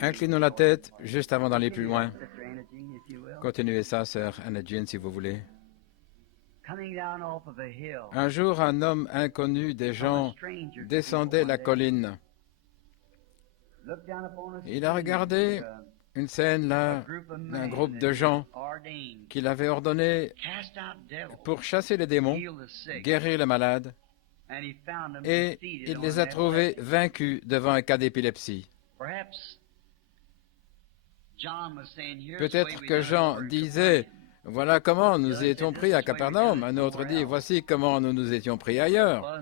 Inclinons la tête juste avant d'aller plus loin. Continuez ça, sœur Anna Jean, si vous voulez. Un jour, un homme inconnu des gens descendait la colline. Il a regardé une scène là, d'un groupe de gens qu'il avait ordonné pour chasser les démons, guérir les malades, et il les a trouvés vaincus devant un cas d'épilepsie. Peut-être que Jean disait, voilà comment nous étions pris à Capernaum. Un autre dit, voici comment nous nous étions pris ailleurs.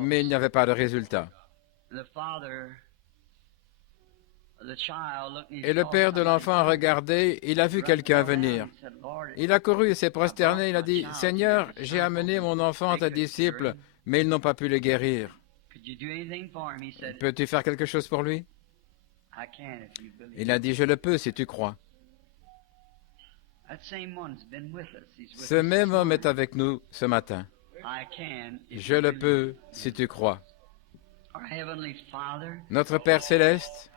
Mais il n'y avait pas de résultat. Et le père de l'enfant a regardé, il a vu quelqu'un venir. Il a couru et s'est prosterné, il a dit, Seigneur, j'ai amené mon enfant à tes disciples, mais ils n'ont pas pu le guérir. Peux-tu faire quelque chose pour lui? Il a dit, je le peux si tu crois. Ce même homme est avec nous ce matin. Je le peux si tu crois. Notre Père céleste,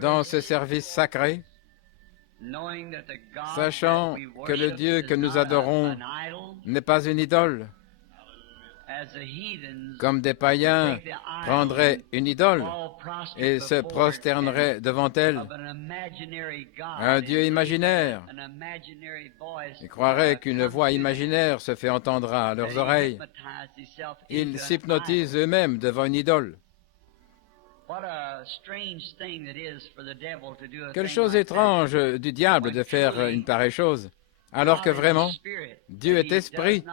dans ce service sacré, sachant que le Dieu que nous adorons n'est pas une idole, comme des païens prendraient une idole et se prosterneraient devant elle, un Dieu imaginaire, ils croiraient qu'une voix imaginaire se fait entendre à leurs oreilles. Ils s'hypnotisent eux-mêmes devant une idole. Quelle chose étrange du diable de faire une pareille chose, alors que vraiment, Dieu est esprit,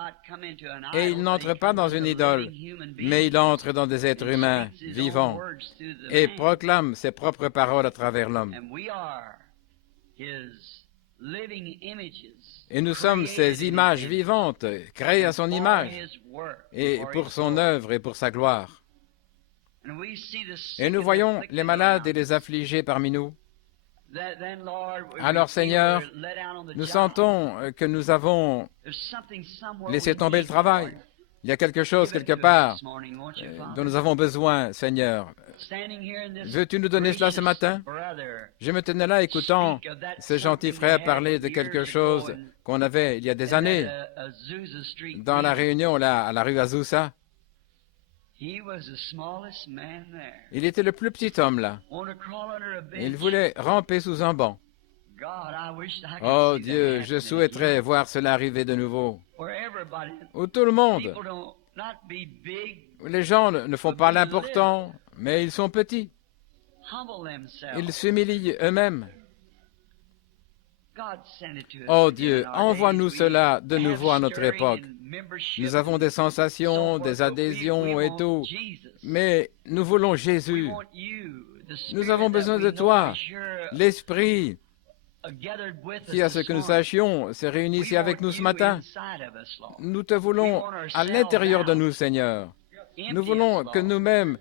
et il n'entre pas dans une idole, mais il entre dans des êtres humains vivants, et proclame ses propres paroles à travers l'homme. Et nous sommes ces images vivantes, créées à son image, et pour son œuvre et pour sa gloire. Et nous voyons les malades et les affligés parmi nous. Alors, Seigneur, nous sentons que nous avons laissé tomber le travail. Il y a quelque chose quelque part dont nous avons besoin, Seigneur. Veux-tu nous donner cela ce matin? Je me tenais là écoutant ce gentil frère parler de quelque chose qu'on avait il y a des années dans la réunion là, à la rue Azusa. Il était le plus petit homme là. Il voulait ramper sous un banc. Oh Dieu, je souhaiterais voir cela arriver de nouveau. Où tout le monde, où les gens ne font pas l'important, mais ils sont petits. Ils s'humilient eux-mêmes. Oh Dieu, envoie-nous cela de nouveau à notre époque. Nous avons des sensations, des adhésions et tout, mais nous voulons Jésus. Nous avons besoin de toi. L'Esprit, qui, à ce que nous sachions, s'est réuni ici avec nous ce matin. Nous te voulons à l'intérieur de nous, Seigneur. Nous voulons que nous-mêmes,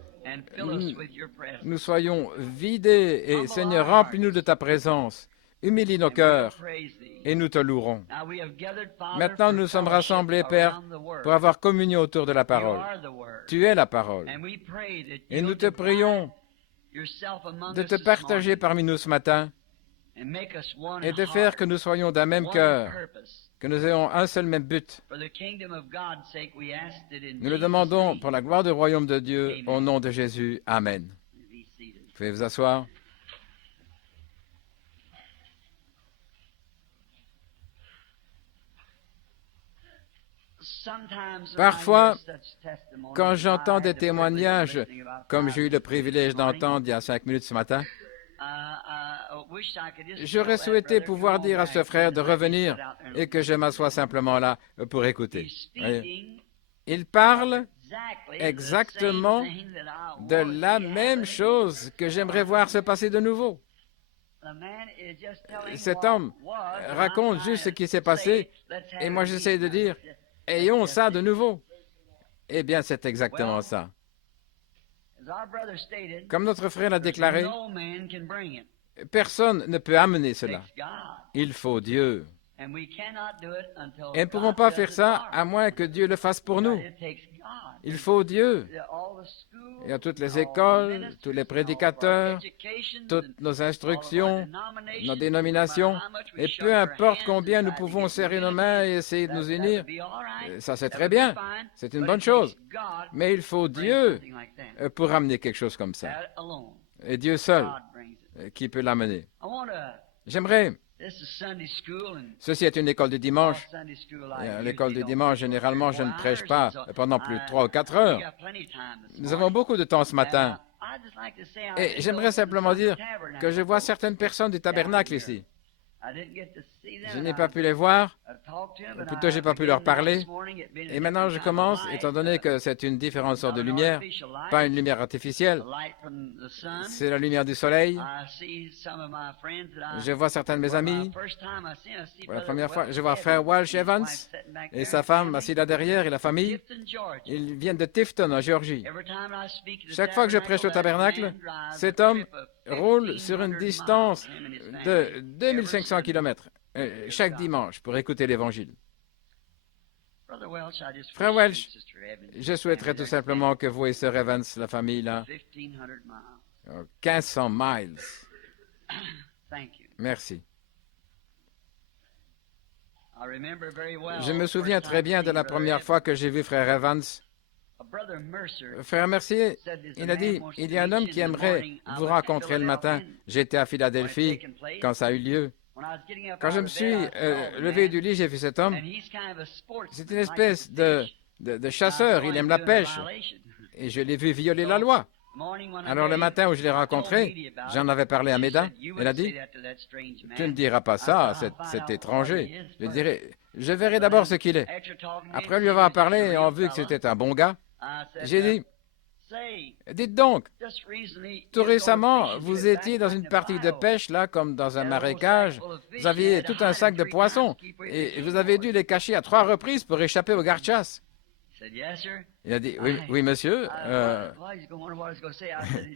nous soyons vidés et, Seigneur, remplis-nous de ta présence. Humilie nos cœurs et nous te louerons. Maintenant, nous sommes rassemblés, Père, pour avoir communion autour de la parole. Tu es la parole. Et nous te prions de te partager parmi nous ce matin et de faire que nous soyons d'un même cœur, que nous ayons un seul même but. Nous le demandons pour la gloire du royaume de Dieu, au nom de Jésus. Amen. Vous pouvez vous asseoir. Parfois, quand j'entends des témoignages, comme j'ai eu le privilège d'entendre il y a 5 minutes ce matin, j'aurais souhaité pouvoir dire à ce frère de revenir et que je m'assoie simplement là pour écouter. Il parle exactement de la même chose que j'aimerais voir se passer de nouveau. Cet homme raconte juste ce qui s'est passé et moi j'essaie de dire, ayons ça de nouveau. Eh bien, c'est exactement ça. Comme notre frère l'a déclaré, personne ne peut amener cela. Il faut Dieu. Et nous ne pouvons pas faire ça à moins que Dieu le fasse pour nous. Il faut Dieu. Il y a toutes les écoles, tous les prédicateurs, toutes nos instructions, nos dénominations, et peu importe combien nous pouvons serrer nos mains et essayer de nous unir, ça c'est très bien, c'est une bonne chose, mais il faut Dieu pour amener quelque chose comme ça, et Dieu seul qui peut l'amener. J'aimerais... Ceci est une école du dimanche. Et à l'école du dimanche, généralement, je ne prêche pas pendant plus de 3 ou 4 heures. Nous avons beaucoup de temps ce matin. Et j'aimerais simplement dire que je vois certaines personnes du tabernacle ici. Je n'ai pas pu les voir, ou plutôt je n'ai pas pu leur parler. Et maintenant je commence, étant donné que c'est une différente sorte de lumière, pas une lumière artificielle, c'est la lumière du soleil. Je vois certains de mes amis. Pour la première fois, je vois frère Welsh Evans et sa femme assis là derrière et la famille. Ils viennent de Tifton, en Géorgie. Chaque fois que je prêche au tabernacle, cet homme roule sur une distance de 2500 km chaque dimanche pour écouter l'Évangile. Frère Welsh, je souhaiterais tout simplement que vous et Sir Evans, la famille là, 1500 miles. Merci. Je me souviens très bien de la première fois que j'ai vu frère Evans. Frère Mercier, il a dit, il y a un homme qui aimerait vous rencontrer le matin. J'étais à Philadelphie quand ça a eu lieu. Quand je me suis levé du lit, j'ai vu cet homme. C'est une espèce de chasseur, il aime la pêche. Et je l'ai vu violer la loi. Alors le matin où je l'ai rencontré, j'en avais parlé à Méda. Elle a dit, tu ne diras pas ça, c'est étranger. Je dirai, je verrai d'abord ce qu'il est. Après lui avoir parlé et en vu que c'était un bon gars, j'ai dit, dites donc, tout récemment, vous étiez dans une partie de pêche, là, comme dans un marécage. Vous aviez tout un sac de poissons et vous avez dû les cacher à 3 reprises pour échapper aux gardes-chasse. Il a dit, oui, oui monsieur.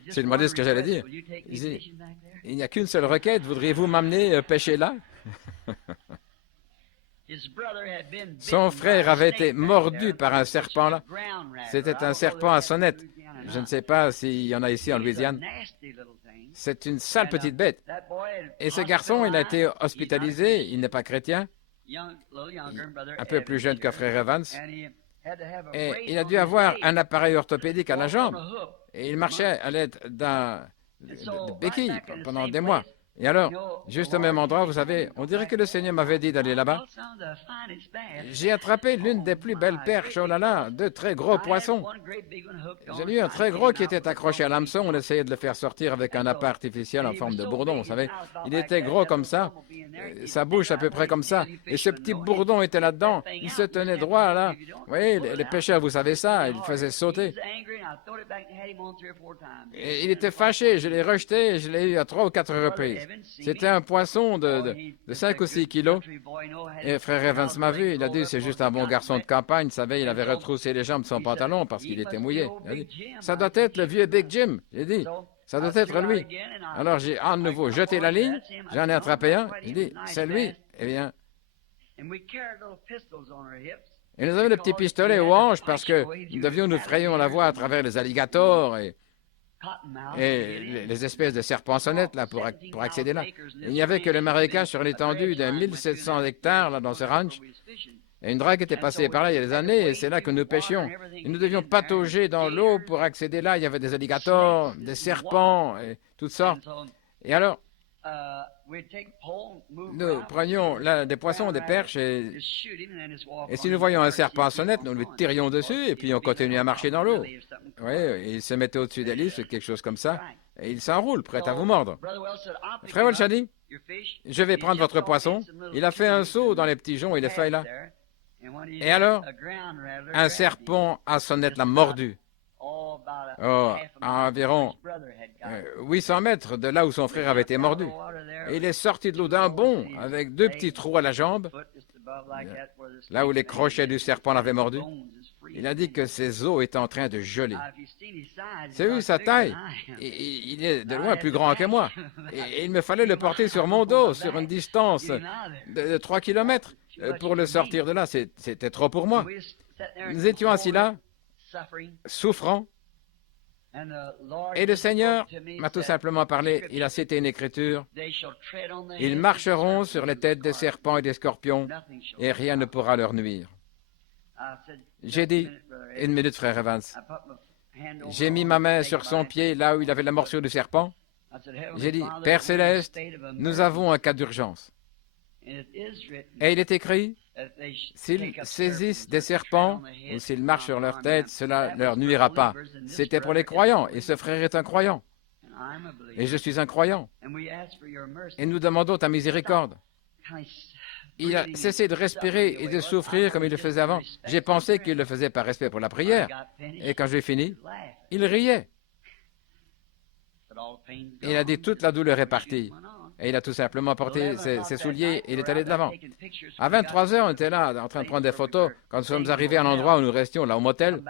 J'ai demandé ce que j'allais dire. Il dit, il n'y a qu'une seule requête, voudriez-vous m'amener pêcher là? Son frère avait été mordu par un serpent là. C'était un serpent à sonnette. Je ne sais pas s'il y en a ici en Louisiane. C'est une sale petite bête. Et ce garçon, il a été hospitalisé, il n'est pas chrétien, un peu plus jeune que frère Evans. Et il a dû avoir un appareil orthopédique à la jambe. Et il marchait à l'aide de béquilles pendant des mois. Et alors, juste au même endroit, vous savez, on dirait que le Seigneur m'avait dit d'aller là-bas. J'ai attrapé l'une des plus belles perches, oh là là, de très gros poissons. J'ai vu un très gros qui était accroché à l'hameçon. On essayait de le faire sortir avec un appât artificiel en forme de bourdon, vous savez. Il était gros comme ça, sa bouche à peu près comme ça. Et ce petit bourdon était là-dedans. Il se tenait droit, là. Vous voyez, les pêcheurs, vous savez ça, ils le faisaient sauter. Et il était fâché, je l'ai rejeté et je l'ai eu à 3 ou 4 reprises. C'était un poisson de 5 ou 6 kilos. Et frère Evans m'a vu, il a dit, c'est juste un bon garçon de campagne. Vous savez, il avait retroussé les jambes de son pantalon parce qu'il était mouillé. Il a dit, ça doit être le vieux Big Jim. J'ai dit, ça doit être lui. Alors j'ai à nouveau jeté la ligne, j'en ai attrapé un. J'ai dit, c'est lui. Eh bien, et nous avions des petits pistolets aux hanches parce que nous devions nous frayer la voie à travers les alligators et les espèces de serpents sonnettes là, pour accéder là. Il n'y avait que le marécage sur l'étendue de 1700 hectares là, dans ce ranch. Et une drague était passée par là il y a des années et c'est là que nous pêchions. Et nous devions patauger dans l'eau pour accéder là. Il y avait des alligators, des serpents et toutes sortes. Et alors, nous prenions là, des poissons, des perches et si nous voyions un serpent à sonnette, nous lui tirions dessus et puis on continuait à marcher dans l'eau. Oui, il se mettait au-dessus des lisses, quelque chose comme ça, et il s'enroule, prêt à vous mordre. Frère Welsh a dit, je vais prendre votre poisson. Il a fait un saut dans les petits joncs et les feuilles là. Et alors, un serpent à sonnette l'a mordu. À environ 800 mètres de là où son frère avait été mordu. Et il est sorti de l'eau d'un bond avec 2 petits trous à la jambe, là où les crochets du serpent l'avaient mordu. Il a dit que ses os étaient en train de geler. C'est vu sa taille? Il est de loin plus grand que moi. Et il me fallait le porter sur mon dos, sur une distance de 3 kilomètres pour le sortir de là. C'était trop pour moi. Nous étions assis là. souffrant. Et le Seigneur m'a tout simplement parlé, il a cité une écriture, « Ils marcheront sur les têtes des serpents et des scorpions, et rien ne pourra leur nuire. » J'ai dit, « Une minute, frère Evans. » J'ai mis ma main sur son pied, là où il avait la morsure du serpent. J'ai dit, « Père Céleste, nous avons un cas d'urgence. » Et il est écrit, s'ils saisissent des serpents ou s'ils marchent sur leur tête, cela ne leur nuira pas. C'était pour les croyants, et ce frère est un croyant. Et je suis un croyant. Et nous demandons ta miséricorde. Il a cessé de respirer et de souffrir comme il le faisait avant. J'ai pensé qu'il le faisait par respect pour la prière. Et quand j'ai fini, il riait. Il a dit, toute la douleur est partie. Et il a tout simplement porté ses souliers et il est allé de l'avant. À 23 heures, on était là en train de prendre des photos. Quand nous sommes arrivés à l'endroit où nous restions, là au motel,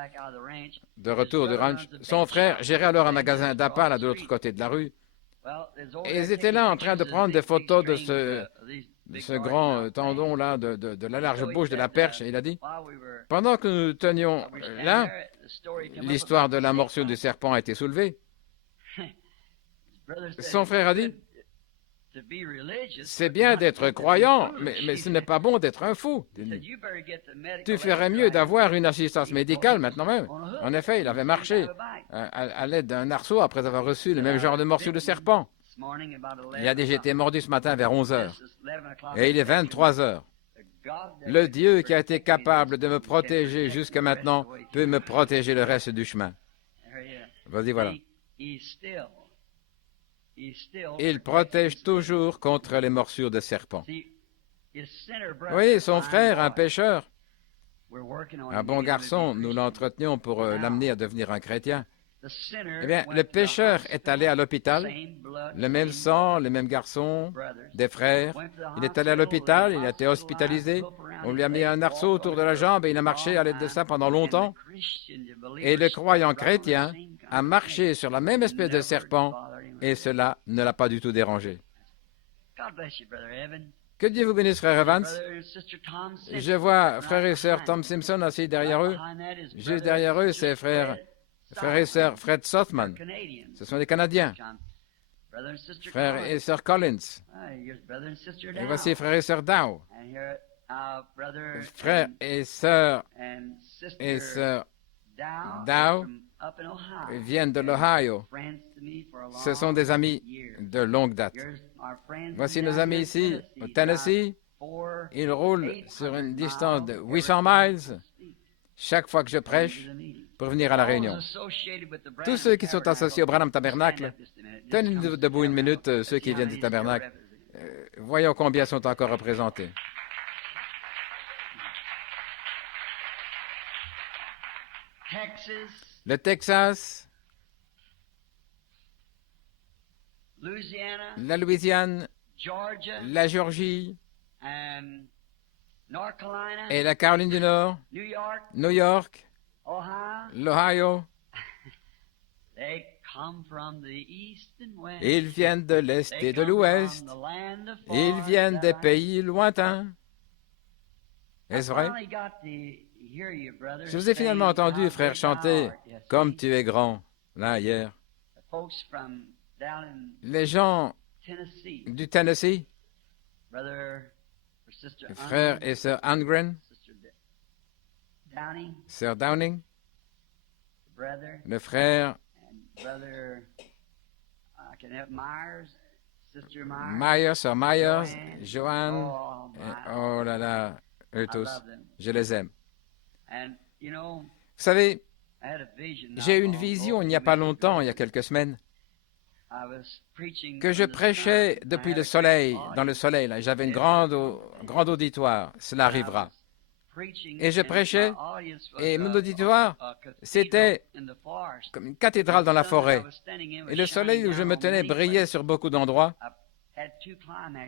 de retour du ranch, son frère gérait alors un magasin d'appât là de l'autre côté de la rue. Et ils étaient là en train de prendre des photos de ce grand tendon là, de la large bouche de la perche. Et il a dit, pendant que nous tenions là, l'histoire de la morsure du serpent a été soulevée. Son frère a dit, c'est bien d'être croyant, mais ce n'est pas bon d'être un fou. Tu ferais mieux d'avoir une assistance médicale maintenant même. En effet, il avait marché à l'aide d'un arceau après avoir reçu le même genre de morsure de serpent. Il a dit, j'ai été mordu ce matin vers 11 heures. Et il est 23 heures. Le Dieu qui a été capable de me protéger jusqu'à maintenant peut me protéger le reste du chemin. Vas-y, voilà. Il protège toujours contre les morsures de serpents. Oui, son frère, un pécheur, un bon garçon, nous l'entretenions pour l'amener à devenir un chrétien. Eh bien, le pécheur est allé à l'hôpital, le même sang, les mêmes garçons, des frères. Il est allé à l'hôpital, il a été hospitalisé, on lui a mis un arceau autour de la jambe et il a marché à l'aide de ça pendant longtemps. Et le croyant chrétien a marché sur la même espèce de serpent et cela ne l'a pas du tout dérangé. Que Dieu vous bénisse, frère Evans. Je vois frère et sœur Tom Simpson assis derrière eux. Juste derrière eux, c'est frère et sœur Fred Sothman. Ce sont des Canadiens. Frère et sœur Collins. Et voici frère et sœur Dow. Frère et sœur Dow viennent de l'Ohio. Ce sont des amis de longue date. Voici nos amis ici, au Tennessee. Ils roulent sur une distance de 800 miles chaque fois que je prêche pour venir à la réunion. Tous ceux qui sont associés au Branham Tabernacle, tenez-nous debout une minute, ceux qui viennent du Tabernacle. Voyons combien sont encore représentés. Le Texas, la Louisiane, la Géorgie et la Caroline du Nord, New York, l'Ohio. Ils viennent de l'Est et de l'Ouest. Ils viennent des pays lointains. Est-ce vrai? Je vous ai finalement entendu, frère, chanter « Comme tu es grand » là hier. Les gens du Tennessee, frère et sœur Angren, sœur Downing, le frère Myers, sœur Myers, Joanne, oh là là, eux tous, je les aime. Vous savez, j'ai eu une vision il n'y a pas longtemps, il y a quelques semaines, que je prêchais depuis le soleil, dans le soleil, là. J'avais une grande auditoire, cela arrivera. Et je prêchais, et mon auditoire, c'était comme une cathédrale dans la forêt. Et le soleil où je me tenais brillait sur beaucoup d'endroits.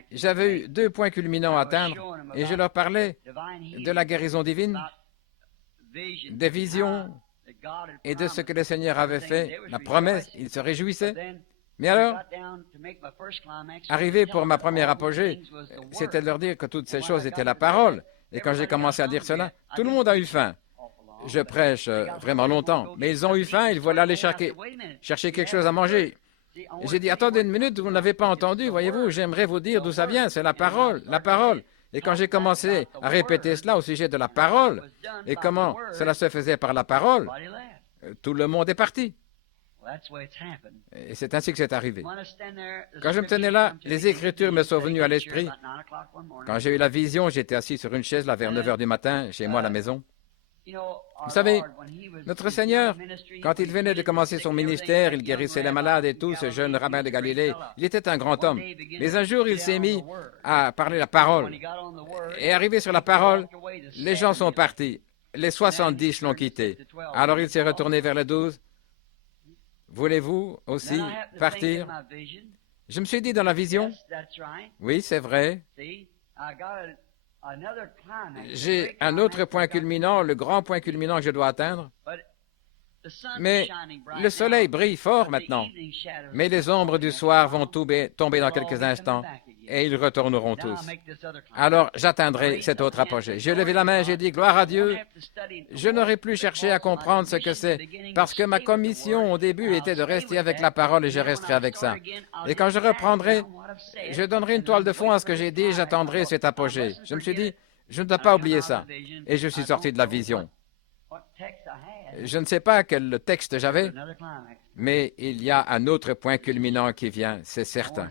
J'avais eu 2 points culminants à atteindre, et je leur parlais de la guérison divine, des visions, et de ce que le Seigneur avait fait, la promesse, ils se réjouissaient. Mais alors, arrivé pour ma première apogée, c'était de leur dire que toutes ces choses étaient la parole. Et quand j'ai commencé à dire cela, tout le monde a eu faim. je prêche vraiment longtemps. Mais ils ont eu faim, ils voulaient aller chercher quelque chose à manger. Et j'ai dit, attendez une minute, vous n'avez pas entendu, voyez-vous, j'aimerais vous dire d'où ça vient, c'est la parole, la parole. Et quand j'ai commencé à répéter cela au sujet de la parole, et comment cela se faisait par la parole, tout le monde est parti. Et c'est ainsi que c'est arrivé. Quand je me tenais là, les Écritures me sont venues à l'esprit. Quand j'ai eu la vision, j'étais assis sur une chaise là vers 9 heures du matin, chez moi à la maison. Vous savez, notre Seigneur, quand il venait de commencer son ministère, il guérissait les malades et tout, ce jeune rabbin de Galilée, il était un grand homme. Mais un jour, il s'est mis à parler la parole. Et arrivé sur la parole, les gens sont partis. Les 70 l'ont quitté. Alors il s'est retourné vers les 12. Voulez-vous aussi partir? Je me suis dit dans la vision, oui, c'est vrai. J'ai un autre point culminant, le grand point culminant que je dois atteindre. Mais le soleil brille fort maintenant. Mais les ombres du soir vont tomber dans quelques instants et ils retourneront tous. Alors j'atteindrai cet autre apogée. J'ai levé la main et j'ai dit, gloire à Dieu, je n'aurai plus cherché à comprendre ce que c'est, parce que ma commission au début était de rester avec la parole et je resterai avec ça. Et quand je reprendrai, je donnerai une toile de fond à ce que j'ai dit et j'attendrai cet apogée. Je me suis dit, je ne dois pas oublier ça. Et je suis sorti de la vision. Je ne sais pas quel texte j'avais, mais il y a un autre point culminant qui vient, c'est certain.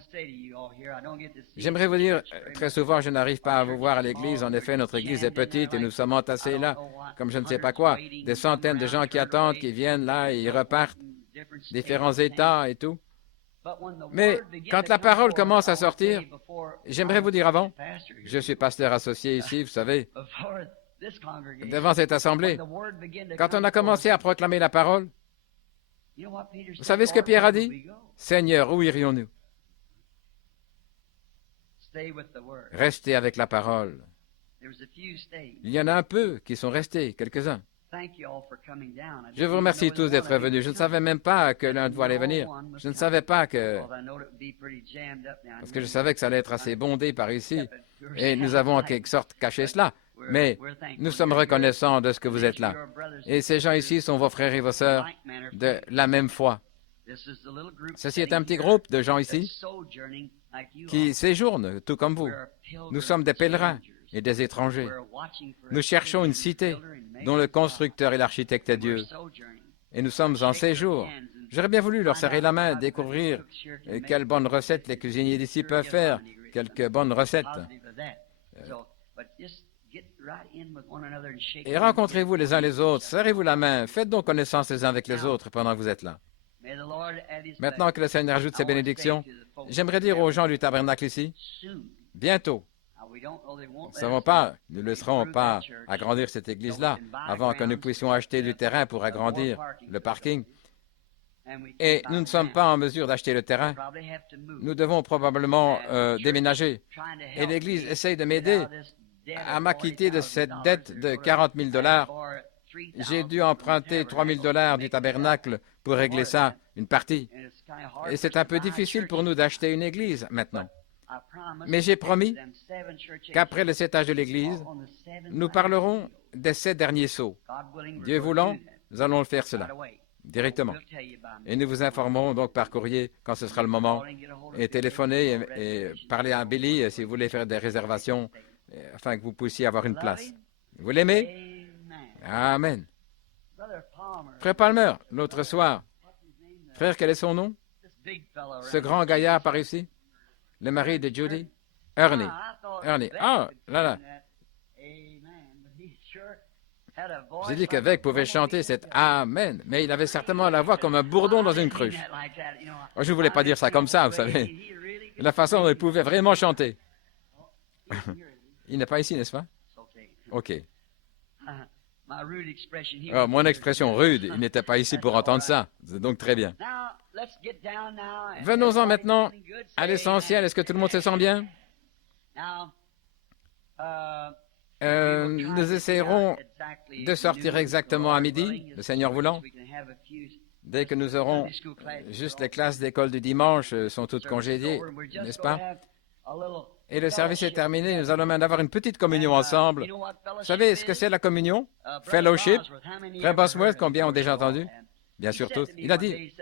J'aimerais vous dire, très souvent, je n'arrive pas à vous voir à l'église. En effet, notre église est petite et nous sommes entassés là, comme je ne sais pas quoi. Des centaines de gens qui attendent, qui viennent là et ils repartent, différents États et tout. Mais quand la parole commence à sortir, j'aimerais vous dire avant, je suis pasteur associé ici, vous savez, devant cette assemblée. Quand on a commencé à proclamer la parole, vous savez ce que Pierre a dit? Seigneur, où irions-nous? Restez avec la parole. Il y en a un peu qui sont restés, quelques-uns. Je vous remercie tous d'être venus. Je ne savais même pas que l'un de vous allait venir. Je ne savais pas que... Parce que je savais que ça allait être assez bondé par ici. Et nous avons en quelque sorte caché cela. Mais nous sommes reconnaissants de ce que vous êtes là. Et ces gens ici sont vos frères et vos sœurs de la même foi. Ceci est un petit groupe de gens ici qui séjournent, tout comme vous. Nous sommes des pèlerins et des étrangers. Nous cherchons une cité dont le constructeur et l'architecte est Dieu. Et nous sommes en séjour. J'aurais bien voulu leur serrer la main, découvrir quelles bonnes recettes les cuisiniers d'ici peuvent faire, quelques bonnes recettes. Et rencontrez-vous les uns les autres, serrez-vous la main, faites donc connaissance les uns avec les autres pendant que vous êtes là. Maintenant que le Seigneur ajoute ses bénédictions, j'aimerais dire aux gens du tabernacle ici, bientôt, nous ne savons pas, nous ne laisserons pas agrandir cette église-là avant que nous puissions acheter du terrain pour agrandir le parking. Et nous ne sommes pas en mesure d'acheter le terrain. Nous devons probablement déménager. Et l'Église essaye de m'aider à m'acquitter de cette dette de 40 000 $. J'ai dû emprunter 3 000 $ du tabernacle pour régler ça, une partie. Et c'est un peu difficile pour nous d'acheter une église maintenant. Mais j'ai promis qu'après le 7 âges de l'église, nous parlerons des 7 derniers sceaux. Dieu voulant, nous allons le faire cela directement. Et nous vous informerons donc par courrier quand ce sera le moment. Et téléphonez et parlez à Billy si vous voulez faire des réservations afin que vous puissiez avoir une place. Vous l'aimez? Amen. Frère Palmer, l'autre soir. Frère, quel est son nom? Ce grand gaillard par ici? Le mari de Judy? Ernie. Ernie. Ah, là, là. J'ai dit qu'Evêque pouvait chanter cet Amen, mais il avait certainement la voix comme un bourdon dans une cruche. Je ne voulais pas dire ça comme ça, vous savez. La façon dont il pouvait vraiment chanter. Il n'est pas ici, n'est-ce pas? OK. Oh, mon expression rude, il n'était pas ici pour entendre ça. C'est donc très bien. Venons-en maintenant à l'essentiel. Est-ce que tout le monde se sent bien? Nous essayerons de sortir exactement à midi, le Seigneur voulant. Dès que nous aurons juste les classes d'école du dimanche sont toutes congédiées, n'est-ce pas? Et le service est terminé. Nous allons maintenant avoir une petite communion ensemble. Vous savez ce que c'est la communion? Fellowship. Frère Bosworth, combien ont déjà entendu? Bien sûr tous. Il a dit,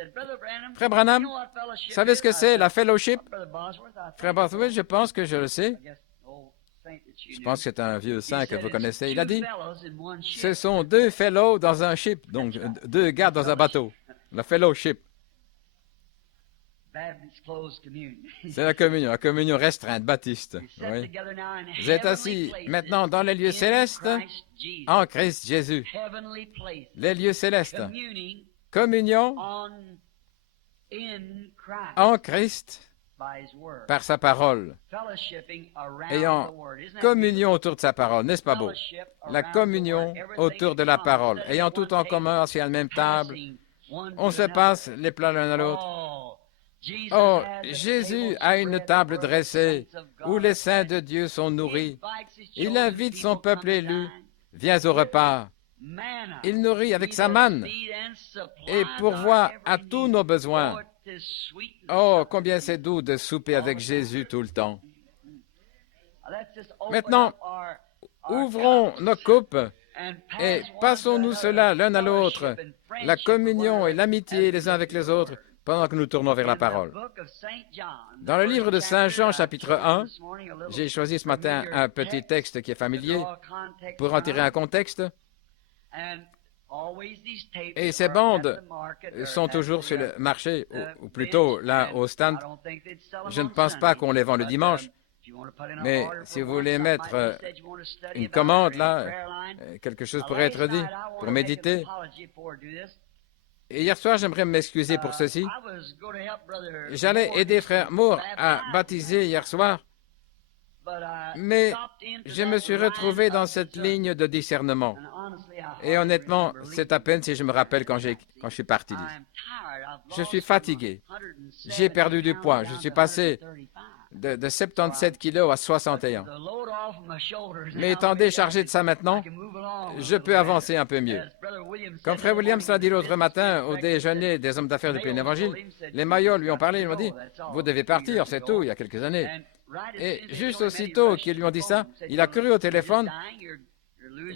Frère Branham, vous savez ce que c'est la fellowship? Frère Bosworth, je pense que je le sais. Je pense que c'est un vieux saint que vous connaissez. Il a dit, ce sont deux fellows dans un ship, donc deux gars dans un bateau. La fellowship. C'est la communion restreinte, baptiste. Oui. Vous êtes assis maintenant dans les lieux célestes en Christ Jésus. Les lieux célestes. Communion en Christ par sa parole. Ayant communion autour de sa parole, n'est-ce pas beau? La communion autour de la parole. Ayant tout en commun, assis à la même table, on se passe les plats l'un à l'autre. Oh, Jésus a une table dressée où les saints de Dieu sont nourris. Il invite son peuple élu. Viens au repas. Il nourrit avec sa manne et pourvoit à tous nos besoins. Oh, combien c'est doux de souper avec Jésus tout le temps. Maintenant, ouvrons nos coupes et passons-nous cela l'un à l'autre, la communion et l'amitié les uns avec les autres, pendant que nous tournons vers la parole. Dans le livre de Saint Jean, chapitre 1, j'ai choisi ce matin un petit texte qui est familier pour en tirer un contexte. Et ces bandes sont toujours sur le marché, ou plutôt là au stand. Je ne pense pas qu'on les vend le dimanche, mais si vous voulez mettre une commande là, quelque chose pourrait être dit pour méditer. Et hier soir, j'aimerais m'excuser pour ceci. J'allais aider Frère Moore à baptiser hier soir, mais je me suis retrouvé dans cette ligne de discernement. Et honnêtement, c'est à peine si je me rappelle quand je suis parti. Je suis fatigué. J'ai perdu du poids. Je suis passé de 77 kilos à 61. Mais étant déchargé de ça maintenant, je peux avancer un peu mieux. Comme Frère Williams l'a dit l'autre matin au déjeuner des hommes d'affaires du plein évangile, les Mayos lui ont parlé, ils m'ont dit, vous devez partir, c'est tout, il y a quelques années. Et juste aussitôt qu'ils lui ont dit ça, il a couru au téléphone.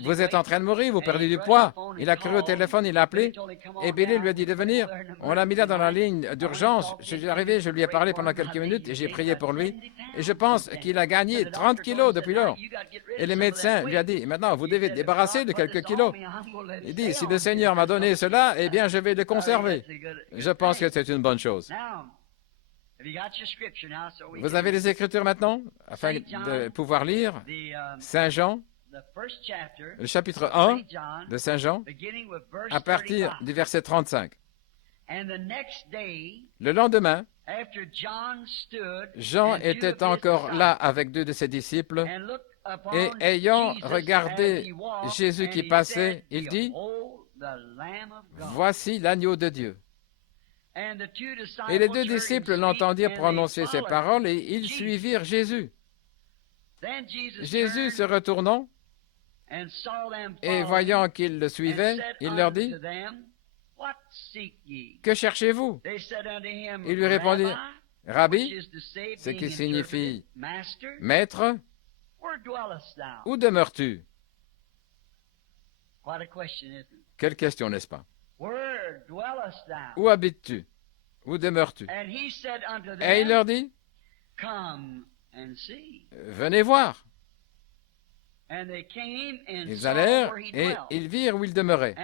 Vous êtes en train de mourir, vous perdez du poids. Il a cru au téléphone, il a appelé, et Billy lui a dit de venir. On l'a mis là dans la ligne d'urgence. Je suis arrivé, je lui ai parlé pendant quelques minutes et j'ai prié pour lui. Et je pense qu'il a gagné 30 kilos depuis lors. Et le médecin lui a dit, maintenant, vous devez débarrasser de quelques kilos. Il dit, si le Seigneur m'a donné cela, eh bien, je vais le conserver. Je pense que c'est une bonne chose. Vous avez les Écritures maintenant, afin de pouvoir lire Saint Jean, le chapitre 1 de Saint Jean, à partir du verset 35. Le lendemain, Jean était encore là avec deux de ses disciples, et ayant regardé Jésus qui passait, il dit, « Voici l'agneau de Dieu. » Et les deux disciples l'entendirent prononcer ces paroles, et ils suivirent Jésus. Jésus se retournant, et voyant qu'ils le suivaient, il leur dit, « Que cherchez-vous? » Ils lui répondirent, « Rabbi, ce qui signifie « Maître, où demeures-tu? » Quelle question, n'est-ce pas? Où habites-tu? Où demeures-tu? Et il leur dit, « Venez voir. » Ils allèrent et ils virent où il demeurait.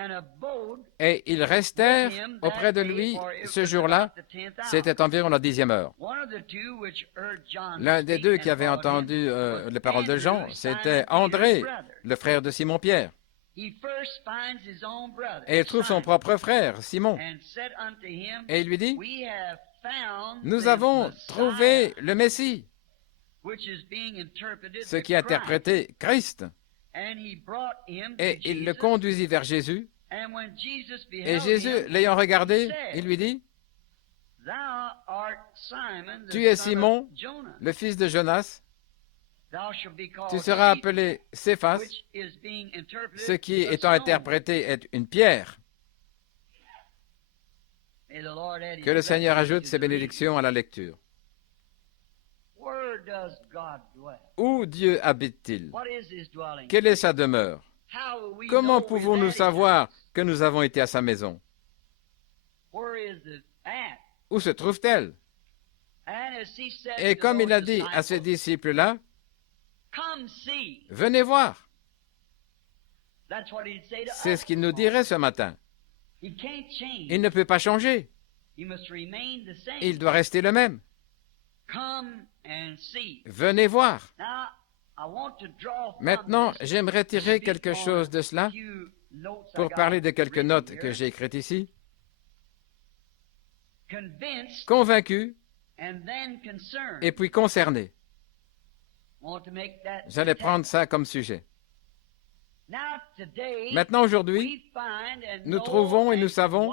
Et ils restèrent auprès de lui ce jour-là. C'était environ la 10e heure. L'un des deux qui avait entendu les paroles de Jean, c'était André, le frère de Simon-Pierre. Et il trouve son propre frère, Simon. Et il lui dit, « Nous avons trouvé le Messie. » Ce qui est interprété Christ. Et il le conduisit vers Jésus. Et Jésus, l'ayant regardé, il lui dit, « Tu es Simon, le fils de Jonas. Tu seras appelé Céphas, ce qui, étant interprété, est une pierre. » Que le Seigneur ajoute ses bénédictions à la lecture. Où Dieu habite-t-il? Quelle est sa demeure? Comment pouvons-nous savoir que nous avons été à sa maison? Où se trouve-t-elle? Et comme il a dit à ses disciples-là, venez voir. C'est ce qu'il nous dirait ce matin. Il ne peut pas changer. Il doit rester le même. Venez voir. Maintenant, j'aimerais tirer quelque chose de cela pour parler de quelques notes que j'ai écrites ici. Convaincu et puis concerné. J'allais prendre ça comme sujet. Maintenant, aujourd'hui, nous trouvons et nous savons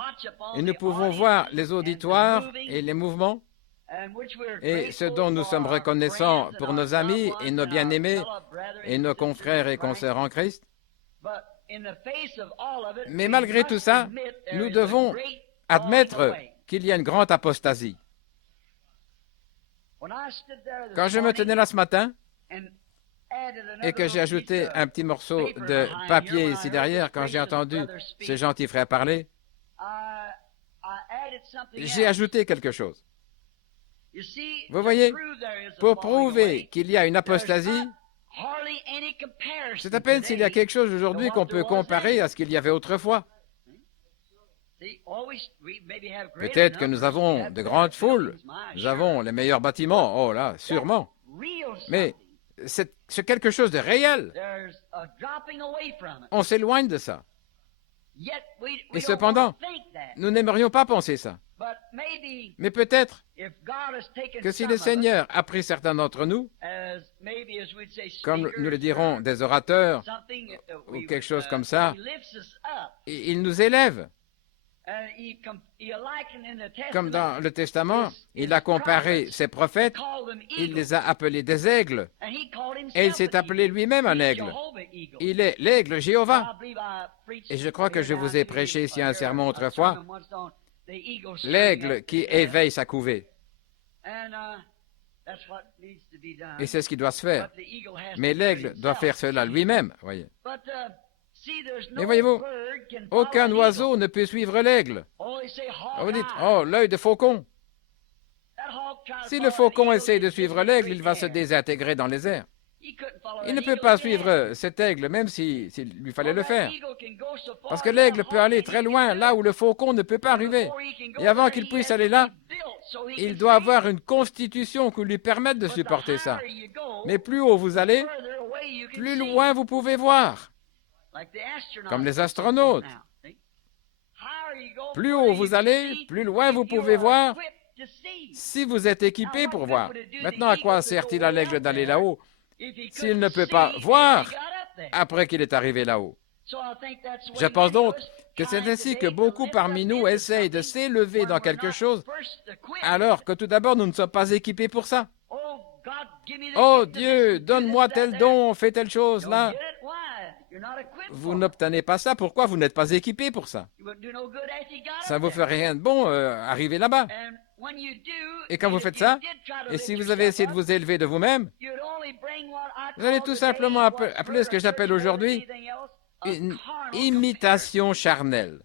et nous pouvons voir les auditoires et les mouvements et ce dont nous sommes reconnaissants pour nos amis et nos bien-aimés et nos confrères et consoeurs en Christ. Mais malgré tout ça, nous devons admettre qu'il y a une grande apostasie. Quand je me tenais là ce matin et que j'ai ajouté un petit morceau de papier ici derrière, quand j'ai entendu ce gentil frère parler, j'ai ajouté quelque chose. Vous voyez, pour prouver qu'il y a une apostasie, c'est à peine s'il y a quelque chose aujourd'hui qu'on peut comparer à ce qu'il y avait autrefois. Peut-être que nous avons de grandes foules, nous avons les meilleurs bâtiments, oh là, sûrement. Mais c'est quelque chose de réel. On s'éloigne de ça. Et cependant, nous n'aimerions pas penser ça. Mais peut-être que si le Seigneur a pris certains d'entre nous, comme nous le dirons, des orateurs ou quelque chose comme ça, il nous élève. Comme dans le Testament, il a comparé ses prophètes, il les a appelés des aigles, et il s'est appelé lui-même un aigle. Il est l'aigle Jéhovah. Et je crois que je vous ai prêché ici un sermon autrefois, l'aigle qui éveille sa couvée. Et c'est ce qui doit se faire. Mais l'aigle doit faire cela lui-même, voyez. Mais voyez-vous, aucun oiseau ne peut suivre l'aigle. Vous dites, oh, l'œil de faucon. Si le faucon essaie de suivre l'aigle, il va se désintégrer dans les airs. Il ne peut pas suivre cet aigle, même s'il lui fallait le faire. Parce que l'aigle peut aller très loin, là où le faucon ne peut pas arriver. Et avant qu'il puisse aller là, il doit avoir une constitution qui lui permette de supporter ça. Mais plus haut vous allez, plus loin vous pouvez voir. Comme les astronautes. Plus haut vous allez, plus loin vous pouvez voir si vous êtes équipé pour voir. Maintenant, à quoi sert-il à l'aigle d'aller là-haut s'il ne peut pas voir après qu'il est arrivé là-haut? Je pense donc que c'est ainsi que beaucoup parmi nous essayent de s'élever dans quelque chose alors que tout d'abord nous ne sommes pas équipés pour ça. Oh Dieu, donne-moi tel don, fais telle chose là. Vous n'obtenez pas ça, pourquoi vous n'êtes pas équipé pour ça? Ça ne vous fait rien de bon, arriver là-bas. Et quand vous faites ça, et si vous avez essayé de vous élever de vous-même, vous allez tout simplement appeler ce que j'appelle aujourd'hui une imitation charnelle.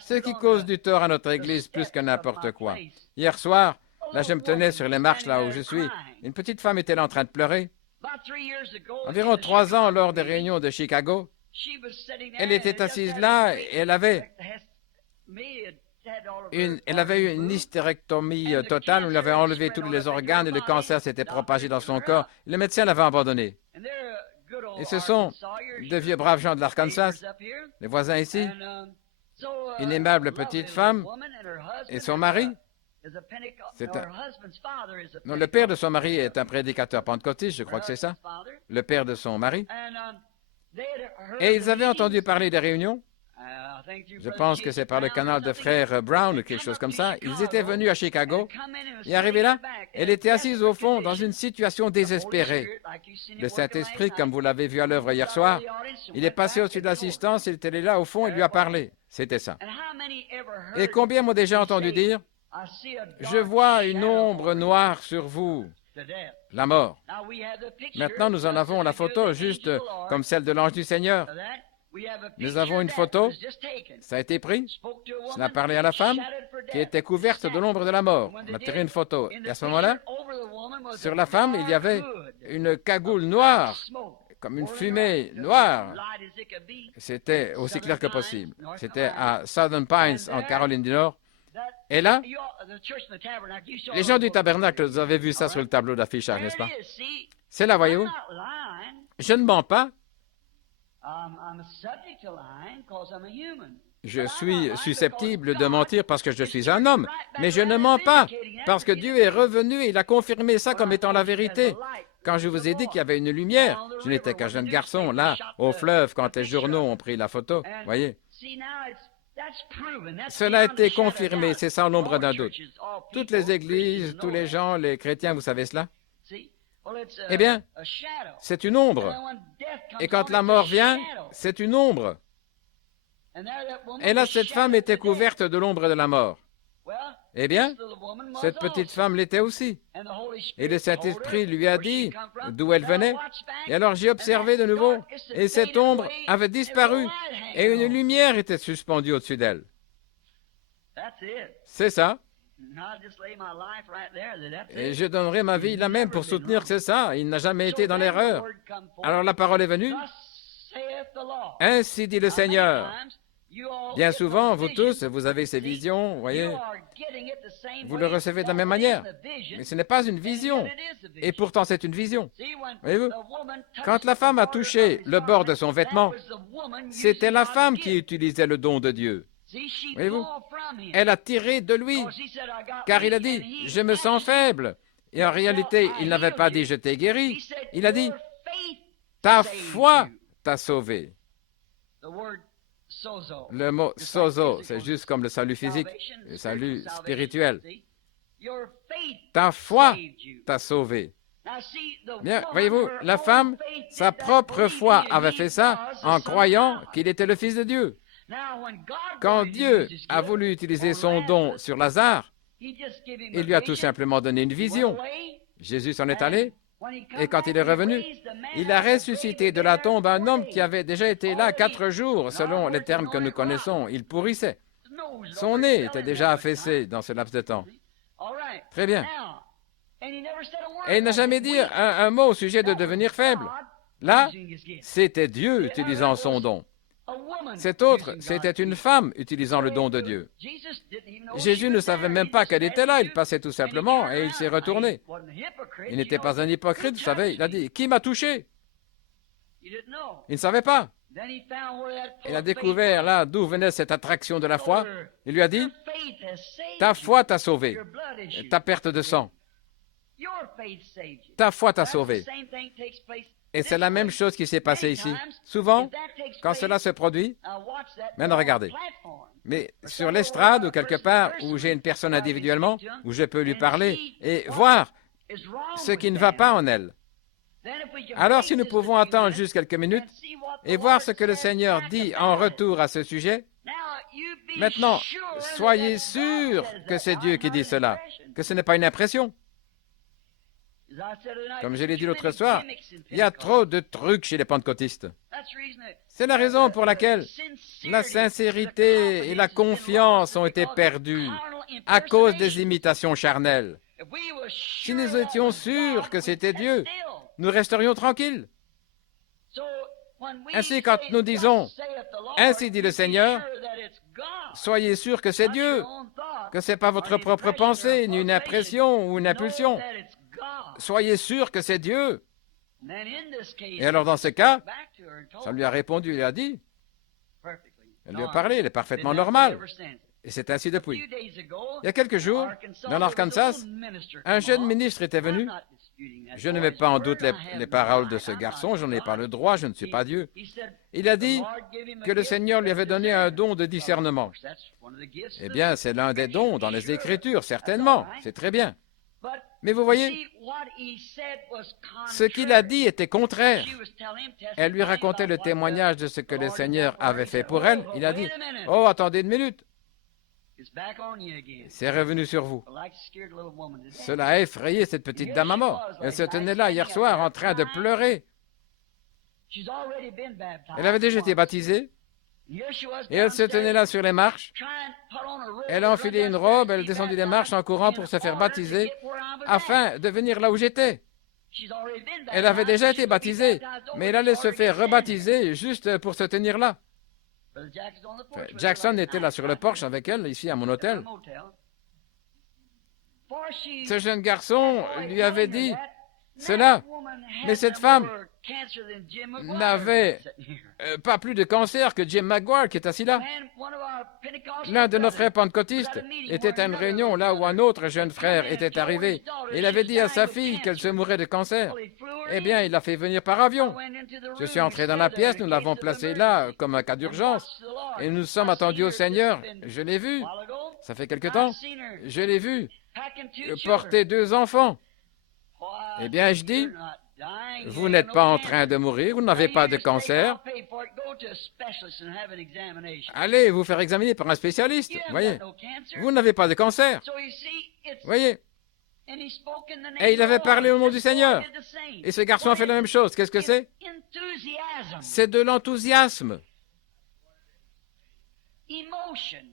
Ce qui cause du tort à notre Église plus que n'importe quoi. Hier soir, là je me tenais sur les marches là où je suis, une petite femme était là en train de pleurer. Environ 3 ans, lors des réunions de Chicago, elle était assise là et elle avait eu une hystérectomie totale. On lui avait enlevé tous les organes et le cancer s'était propagé dans son corps. Le médecin l'avait abandonné. Et ce sont de vieux braves gens de l'Arkansas, les voisins ici, une aimable petite femme et son mari. Non, le père de son mari est un prédicateur pentecôtiste, je crois que c'est ça. Le père de son mari. Et ils avaient entendu parler des réunions. Je pense que c'est par le canal de frère Brown ou quelque chose comme ça. Ils étaient venus à Chicago et arrivés là, elle était assise au fond dans une situation désespérée. Le Saint-Esprit, comme vous l'avez vu à l'œuvre hier soir, il est passé au-dessus de l'assistance, il était là au fond et lui a parlé. C'était ça. Et combien m'ont déjà entendu dire, Je vois une ombre noire sur vous, la mort. Maintenant, nous en avons la photo, juste comme celle de l'ange du Seigneur. Nous avons une photo, ça a été pris, cela a parlé à la femme qui était couverte de l'ombre de la mort. On a tiré une photo. Et à ce moment-là, sur la femme, il y avait une cagoule noire, comme une fumée noire. C'était aussi clair que possible. C'était à Southern Pines, en Caroline du Nord. Et là, les gens du tabernacle, vous avez vu ça sur le tableau d'affichage, n'est-ce pas? C'est là, voyez-vous. Je ne mens pas. Je suis susceptible de mentir parce que je suis un homme, mais je ne mens pas, parce que Dieu est revenu et il a confirmé ça comme étant la vérité. Quand je vous ai dit qu'il y avait une lumière, je n'étais qu'un jeune garçon, là, au fleuve, quand les journaux ont pris la photo, voyez. Cela a été confirmé, c'est sans l'ombre d'un doute. Toutes les églises, tous les gens, les chrétiens, vous savez cela? Eh bien, c'est une ombre. Et quand la mort vient, c'est une ombre. Et là, cette femme était couverte de l'ombre de la mort. Eh bien, cette petite femme l'était aussi. Et le Saint-Esprit lui a dit d'où elle venait. Et alors j'ai observé de nouveau, et cette ombre avait disparu, et une lumière était suspendue au-dessus d'elle. C'est ça. Et je donnerai ma vie là même pour soutenir que c'est ça. Il n'a jamais été dans l'erreur. Alors la parole est venue. Ainsi dit le Seigneur. Bien souvent, vous tous, vous avez ces visions, vous voyez, vous le recevez de la même manière. Mais ce n'est pas une vision. Et pourtant, c'est une vision. Voyez-vous, quand la femme a touché le bord de son vêtement, c'était la femme qui utilisait le don de Dieu. Voyez-vous, elle a tiré de lui, car il a dit, je me sens faible. Et en réalité, il n'avait pas dit, je t'ai guéri. Il a dit, ta foi t'a sauvé. Le mot sozo, c'est juste comme le salut physique, le salut spirituel. Ta foi t'a sauvé. Bien, voyez-vous, la femme, sa propre foi avait fait ça en croyant qu'il était le Fils de Dieu. Quand Dieu a voulu utiliser son don sur Lazare, il lui a tout simplement donné une vision. Jésus s'en est allé. Et quand il est revenu, il a ressuscité de la tombe un homme qui avait déjà été là 4 jours, selon les termes que nous connaissons. Il pourrissait. Son nez était déjà affaissé dans ce laps de temps. Très bien. Et il n'a jamais dit un mot au sujet de devenir faible. Là, c'était Dieu utilisant son don. Cet autre, c'était une femme utilisant le don de Dieu. Jésus ne savait même pas qu'elle était là, il passait tout simplement et il s'est retourné. Il n'était pas un hypocrite, vous savez, il a dit, qui m'a touché? Il ne savait pas. Il a découvert là d'où venait cette attraction de la foi. Il lui a dit, ta foi t'a sauvé, ta perte de sang. Ta foi t'a sauvé. Et c'est la même chose qui s'est passée ici. Souvent, quand cela se produit, maintenant regardez, mais sur l'estrade ou quelque part où j'ai une personne individuellement, où je peux lui parler et voir ce qui ne va pas en elle. Alors si nous pouvons attendre juste quelques minutes et voir ce que le Seigneur dit en retour à ce sujet, maintenant, soyez sûrs que c'est Dieu qui dit cela, que ce n'est pas une impression. Comme je l'ai dit l'autre soir, il y a trop de trucs chez les pentecôtistes. C'est la raison pour laquelle la sincérité et la confiance ont été perdues à cause des imitations charnelles. Si nous étions sûrs que c'était Dieu, nous resterions tranquilles. Ainsi, quand nous disons « Ainsi dit le Seigneur », soyez sûrs que c'est Dieu, que ce n'est pas votre propre pensée, ni une impression ou une impulsion. Soyez sûr que c'est Dieu. Et alors dans ce cas, ça lui a répondu, il a dit, elle lui a parlé, il est parfaitement normal. Et c'est ainsi depuis. Il y a quelques jours, dans l'Arkansas, un jeune ministre était venu. Je ne mets pas en doute les paroles de ce garçon, je n'en ai pas le droit, je ne suis pas Dieu. Il a dit que le Seigneur lui avait donné un don de discernement. Eh bien, c'est l'un des dons dans les Écritures, certainement, c'est très bien. Mais vous voyez, ce qu'il a dit était contraire. Elle lui racontait le témoignage de ce que le Seigneur avait fait pour elle. Il a dit, « Oh, attendez une minute. C'est revenu sur vous. Cela a effrayé cette petite dame à mort. Elle se tenait là hier soir en train de pleurer. Elle avait déjà été baptisée. Et elle se tenait là sur les marches. Elle a enfilé une robe, elle descendit les marches en courant pour se faire baptiser afin de venir là où j'étais. Elle avait déjà été baptisée, mais elle allait se faire rebaptiser juste pour se tenir là. Jackson était là sur le porche avec elle, ici à mon hôtel. Ce jeune garçon lui avait dit cela, mais cette femme n'avait pas plus de cancer que Jim McGuire qui est assis là. L'un de nos frères pentecôtistes était à une réunion là où un autre jeune frère était arrivé. Il avait dit à sa fille qu'elle se mourait de cancer. Eh bien, il l'a fait venir par avion. Je suis entré dans la pièce, nous l'avons placé là comme un cas d'urgence. Et nous sommes attendus au Seigneur. Je l'ai vu. Ça fait quelque temps. Je l'ai vu porter 2 enfants. Eh bien, je dis, vous n'êtes pas en train de mourir, vous n'avez pas de cancer. Allez vous faire examiner par un spécialiste. Voyez, vous n'avez pas de cancer. Voyez. Et il avait parlé au nom du Seigneur. Et ce garçon a fait la même chose. Qu'est-ce que c'est? C'est de l'enthousiasme.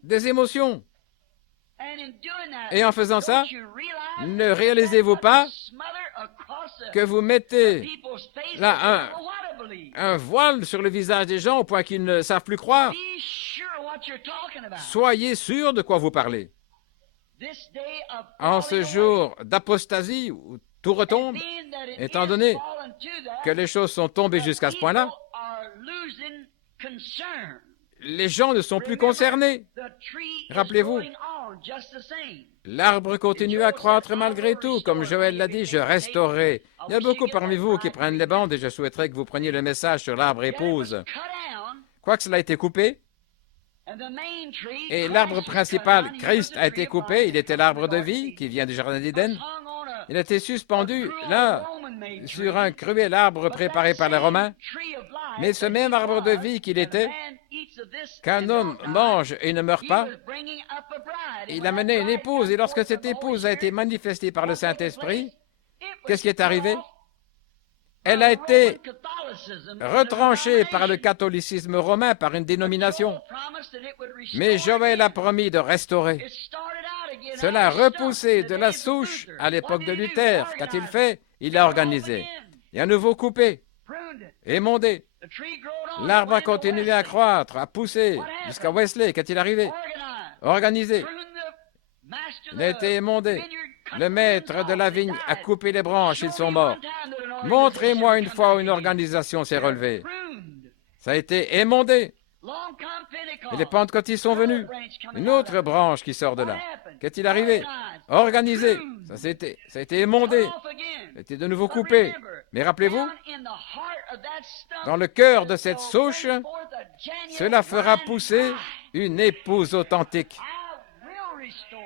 Des émotions. Et en faisant ça, ne réalisez-vous pas que vous mettez là un voile sur le visage des gens au point qu'ils ne savent plus croire? Soyez sûr de quoi vous parlez. En ce jour d'apostasie où tout retombe, étant donné que les choses sont tombées jusqu'à ce point-là, les gens ne sont plus concernés. Rappelez-vous, l'arbre continue à croître malgré tout. Comme Joël l'a dit, je restaurerai. Il y a beaucoup parmi vous qui prennent les bandes et je souhaiterais que vous preniez le message sur l'arbre épouse. Quoique cela a été coupé, et l'arbre principal, Christ, a été coupé. Il était l'arbre de vie qui vient du jardin d'Éden. Il était suspendu là, sur un cruel arbre préparé par les Romains. Mais ce même arbre de vie qu'il était, qu'un homme mange et ne meurt pas, il amenait une épouse. Et lorsque cette épouse a été manifestée par le Saint-Esprit, qu'est-ce qui est arrivé? Elle a été retranchée par le catholicisme romain, par une dénomination. Mais Joël a promis de restaurer. Cela a repoussé de la souche à l'époque de Luther. Qu'a-t-il fait? Il l'a organisé. Et à nouveau coupé, émondé. L'arbre a continué à croître, à pousser, jusqu'à Wesley. Qu'est-il arrivé? Organisé. Il a été émondé. Le maître de la vigne a coupé les branches, ils sont morts. Montrez-moi une fois où une organisation s'est relevée. Ça a été émondé. Et les pentecôtistes sont venus. Une autre branche qui sort de là. Qu'est-il arrivé? Organisé. Ça a été émondé. Ça a été de nouveau coupé. Mais rappelez-vous, dans le cœur de cette souche, cela fera pousser une épouse authentique.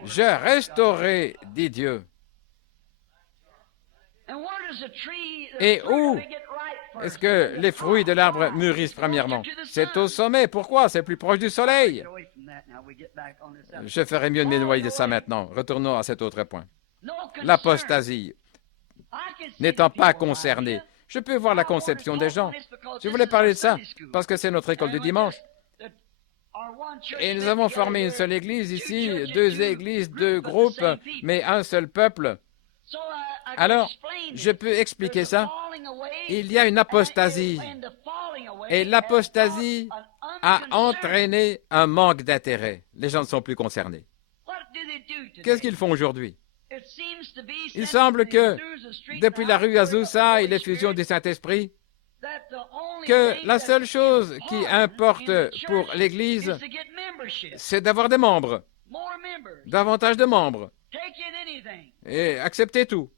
Je restaurerai, dit Dieu. Et où est-ce que les fruits de l'arbre mûrissent premièrement? C'est au sommet. Pourquoi? C'est plus proche du soleil. Je ferais mieux de m'éloigner de ça maintenant. Retournons à cet autre point. L'apostasie. N'étant pas concerné. Je peux voir la conception des gens. Je voulais parler de ça parce que c'est notre école du dimanche. Et nous avons formé une seule église ici, 2 églises, 2 groupes, mais un seul peuple. Alors, je peux expliquer ça. Il y a une apostasie. Et l'apostasie a entraîné un manque d'intérêt. Les gens ne sont plus concernés. Qu'est-ce qu'ils font aujourd'hui? Il semble que, depuis la rue Azusa et l'effusion du Saint-Esprit, que la seule chose qui importe pour l'Église, c'est d'avoir des membres, davantage de membres, et accepter tout.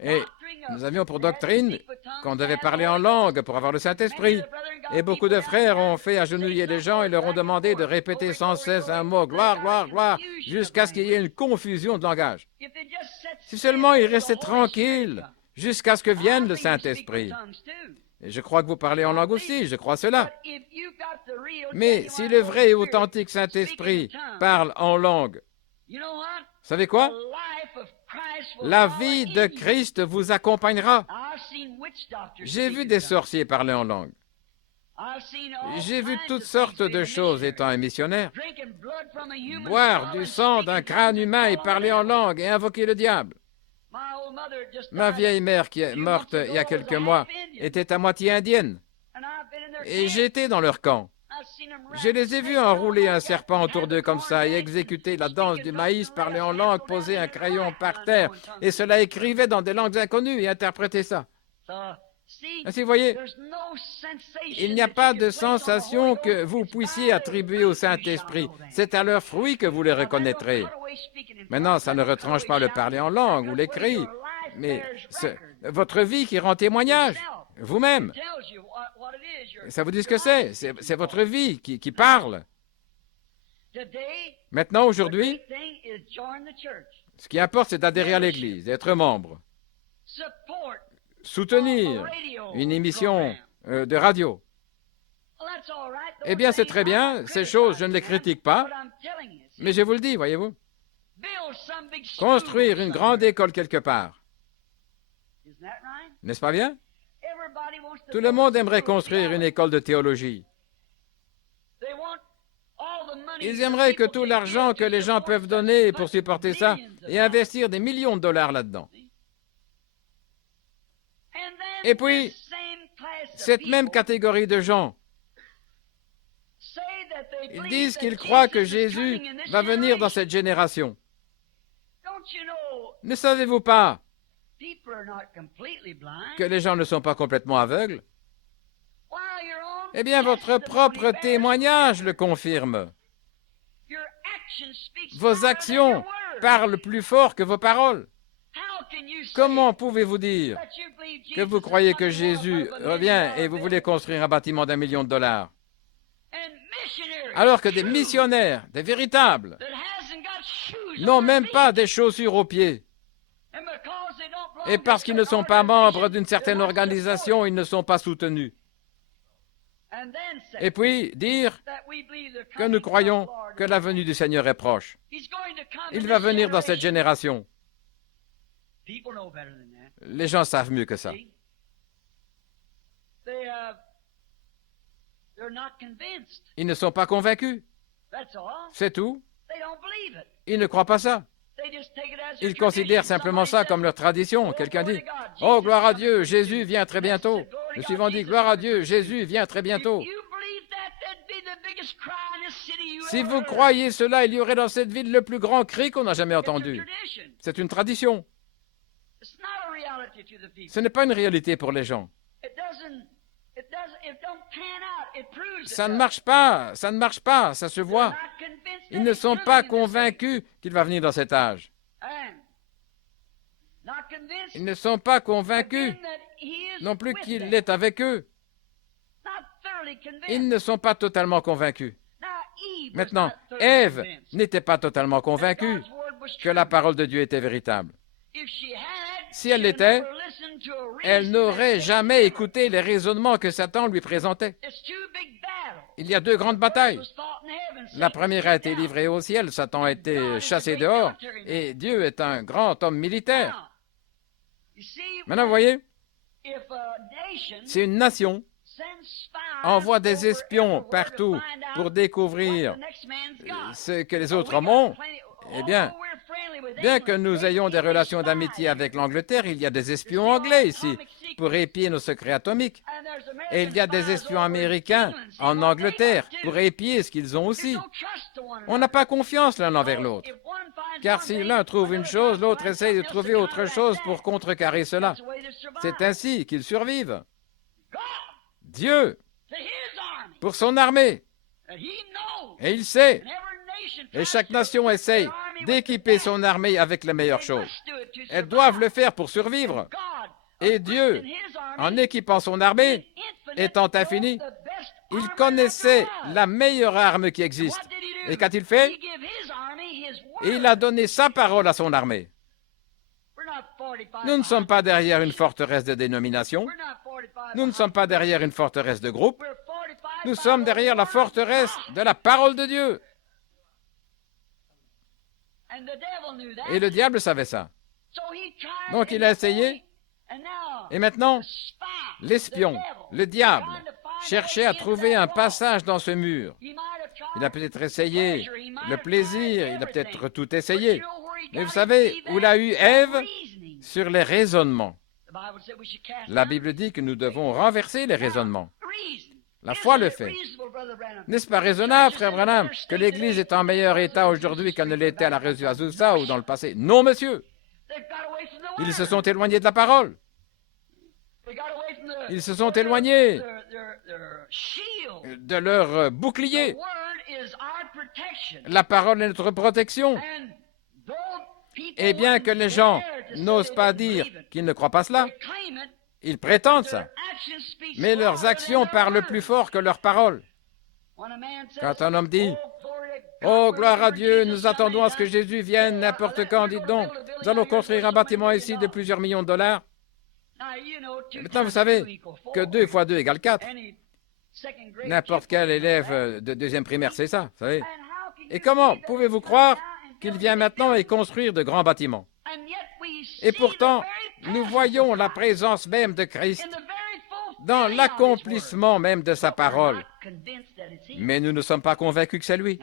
Et nous avions pour doctrine qu'on devait parler en langue pour avoir le Saint-Esprit. Et beaucoup de frères ont fait agenouiller les gens et leur ont demandé de répéter sans cesse un mot, gloire, gloire, gloire, jusqu'à ce qu'il y ait une confusion de langage. Si seulement ils restaient tranquilles jusqu'à ce que vienne le Saint-Esprit. Et je crois que vous parlez en langue aussi, je crois cela. Mais si le vrai et authentique Saint-Esprit parle en langue, vous savez quoi? La vie de Christ vous accompagnera. J'ai vu des sorciers parler en langue. J'ai vu toutes sortes de choses étant un missionnaire. Boire du sang d'un crâne humain et parler en langue et invoquer le diable. Ma vieille mère, qui est morte il y a quelques mois, était à moitié indienne. Et j'étais dans leur camp. Je les ai vus enrouler un serpent autour d'eux comme ça et exécuter la danse du maïs, parler en langue, poser un crayon par terre, et cela écrivait dans des langues inconnues et interprétait ça. Ainsi, vous voyez, il n'y a pas de sensation que vous puissiez attribuer au Saint-Esprit. C'est à leurs fruits que vous les reconnaîtrez. Maintenant, ça ne retranche pas le parler en langue ou les cris, mais c'est votre vie qui rend témoignage, vous-même. Ça vous dit ce que c'est? C'est votre vie qui parle. Maintenant, aujourd'hui, ce qui importe, c'est d'adhérer à l'Église, d'être membre. Soutenir une émission de radio. Eh bien, c'est très bien. Ces choses, je ne les critique pas. Mais je vous le dis, voyez-vous. Construire une grande école quelque part. N'est-ce pas bien? Tout le monde aimerait construire une école de théologie. Ils aimeraient que tout l'argent que les gens peuvent donner pour supporter ça et investir des millions de dollars là-dedans. Et puis, cette même catégorie de gens, ils disent qu'ils croient que Jésus va venir dans cette génération. Ne savez-vous pas que les gens ne sont pas complètement aveugles? Eh bien, votre propre témoignage le confirme. Vos actions parlent plus fort que vos paroles. Comment pouvez-vous dire que vous croyez que Jésus revient et vous voulez construire un bâtiment d'1 million de dollars, alors que des missionnaires, des véritables, n'ont même pas des chaussures aux pieds? Et parce qu'ils ne sont pas membres d'une certaine organisation, ils ne sont pas soutenus. Et puis dire que nous croyons que la venue du Seigneur est proche. Il va venir dans cette génération. Les gens savent mieux que ça. Ils ne sont pas convaincus. C'est tout. Ils ne croient pas ça. Ils considèrent simplement ça comme leur tradition. Quelqu'un dit « Oh, gloire à Dieu, Jésus vient très bientôt ». Le suivant dit « Gloire à Dieu, Jésus vient très bientôt ». Si vous croyez cela, il y aurait dans cette ville le plus grand cri qu'on n'a jamais entendu. C'est une tradition. Ce n'est pas une réalité pour les gens. Ça ne marche pas, ça ne marche pas, ça se voit. Ils ne sont pas convaincus qu'il va venir dans cet âge. Ils ne sont pas convaincus non plus qu'il est avec eux. Ils ne sont pas totalement convaincus. Maintenant, Ève n'était pas totalement convaincue que la parole de Dieu était véritable. Si elle l'était, elle n'aurait jamais écouté les raisonnements que Satan lui présentait. Il y a 2 grandes batailles. La première a été livrée au ciel, Satan a été chassé dehors, et Dieu est un grand homme militaire. Maintenant, vous voyez, si une nation envoie des espions partout pour découvrir ce que les autres hommes ont, eh bien que nous ayons des relations d'amitié avec l'Angleterre, il y a des espions anglais ici pour épier nos secrets atomiques. Et il y a des espions américains en Angleterre pour épier ce qu'ils ont aussi. On n'a pas confiance l'un envers l'autre. Car si l'un trouve une chose, l'autre essaye de trouver autre chose pour contrecarrer cela. C'est ainsi qu'ils survivent. Dieu, pour son armée, et il sait, et chaque nation essaye d'équiper son armée avec les meilleures choses. Elles doivent le faire pour survivre. Et Dieu, en équipant son armée, étant infini, il connaissait la meilleure arme qui existe. Et qu'a-t-il fait? Il a donné sa parole à son armée. Nous ne sommes pas derrière une forteresse de dénomination. Nous ne sommes pas derrière une forteresse de groupe. Nous sommes derrière la forteresse de la parole de Dieu. Et le diable savait ça. Donc il a essayé. Et maintenant, l'espion, le diable, cherchait à trouver un passage dans ce mur. Il a peut-être essayé le plaisir, il a peut-être tout essayé. Mais vous savez où l'a eu Ève? Sur les raisonnements. La Bible dit que nous devons renverser les raisonnements. La foi le fait. N'est-ce pas raisonnable, frère Branham, que l'Église est en meilleur état aujourd'hui qu'elle ne l'était à la Résurrection Azusa ou dans le passé? Non, monsieur. Ils se sont éloignés de la parole. Ils se sont éloignés de leur bouclier. La parole est notre protection. Et bien que les gens n'osent pas dire qu'ils ne croient pas cela, ils prétendent ça. Mais leurs actions parlent plus fort que leurs paroles. Quand un homme dit « Oh, gloire à Dieu, nous attendons à ce que Jésus vienne n'importe quand, dites donc, nous allons construire un bâtiment ici de plusieurs millions de dollars. » Maintenant, vous savez que 2 fois 2 égale 4. N'importe quel élève de deuxième primaire, c'est ça, vous savez. Et comment pouvez-vous croire qu'il vient maintenant et construire de grands bâtiments? Et pourtant, nous voyons la présence même de Christ dans l'accomplissement même de sa parole. Mais nous ne sommes pas convaincus que c'est lui.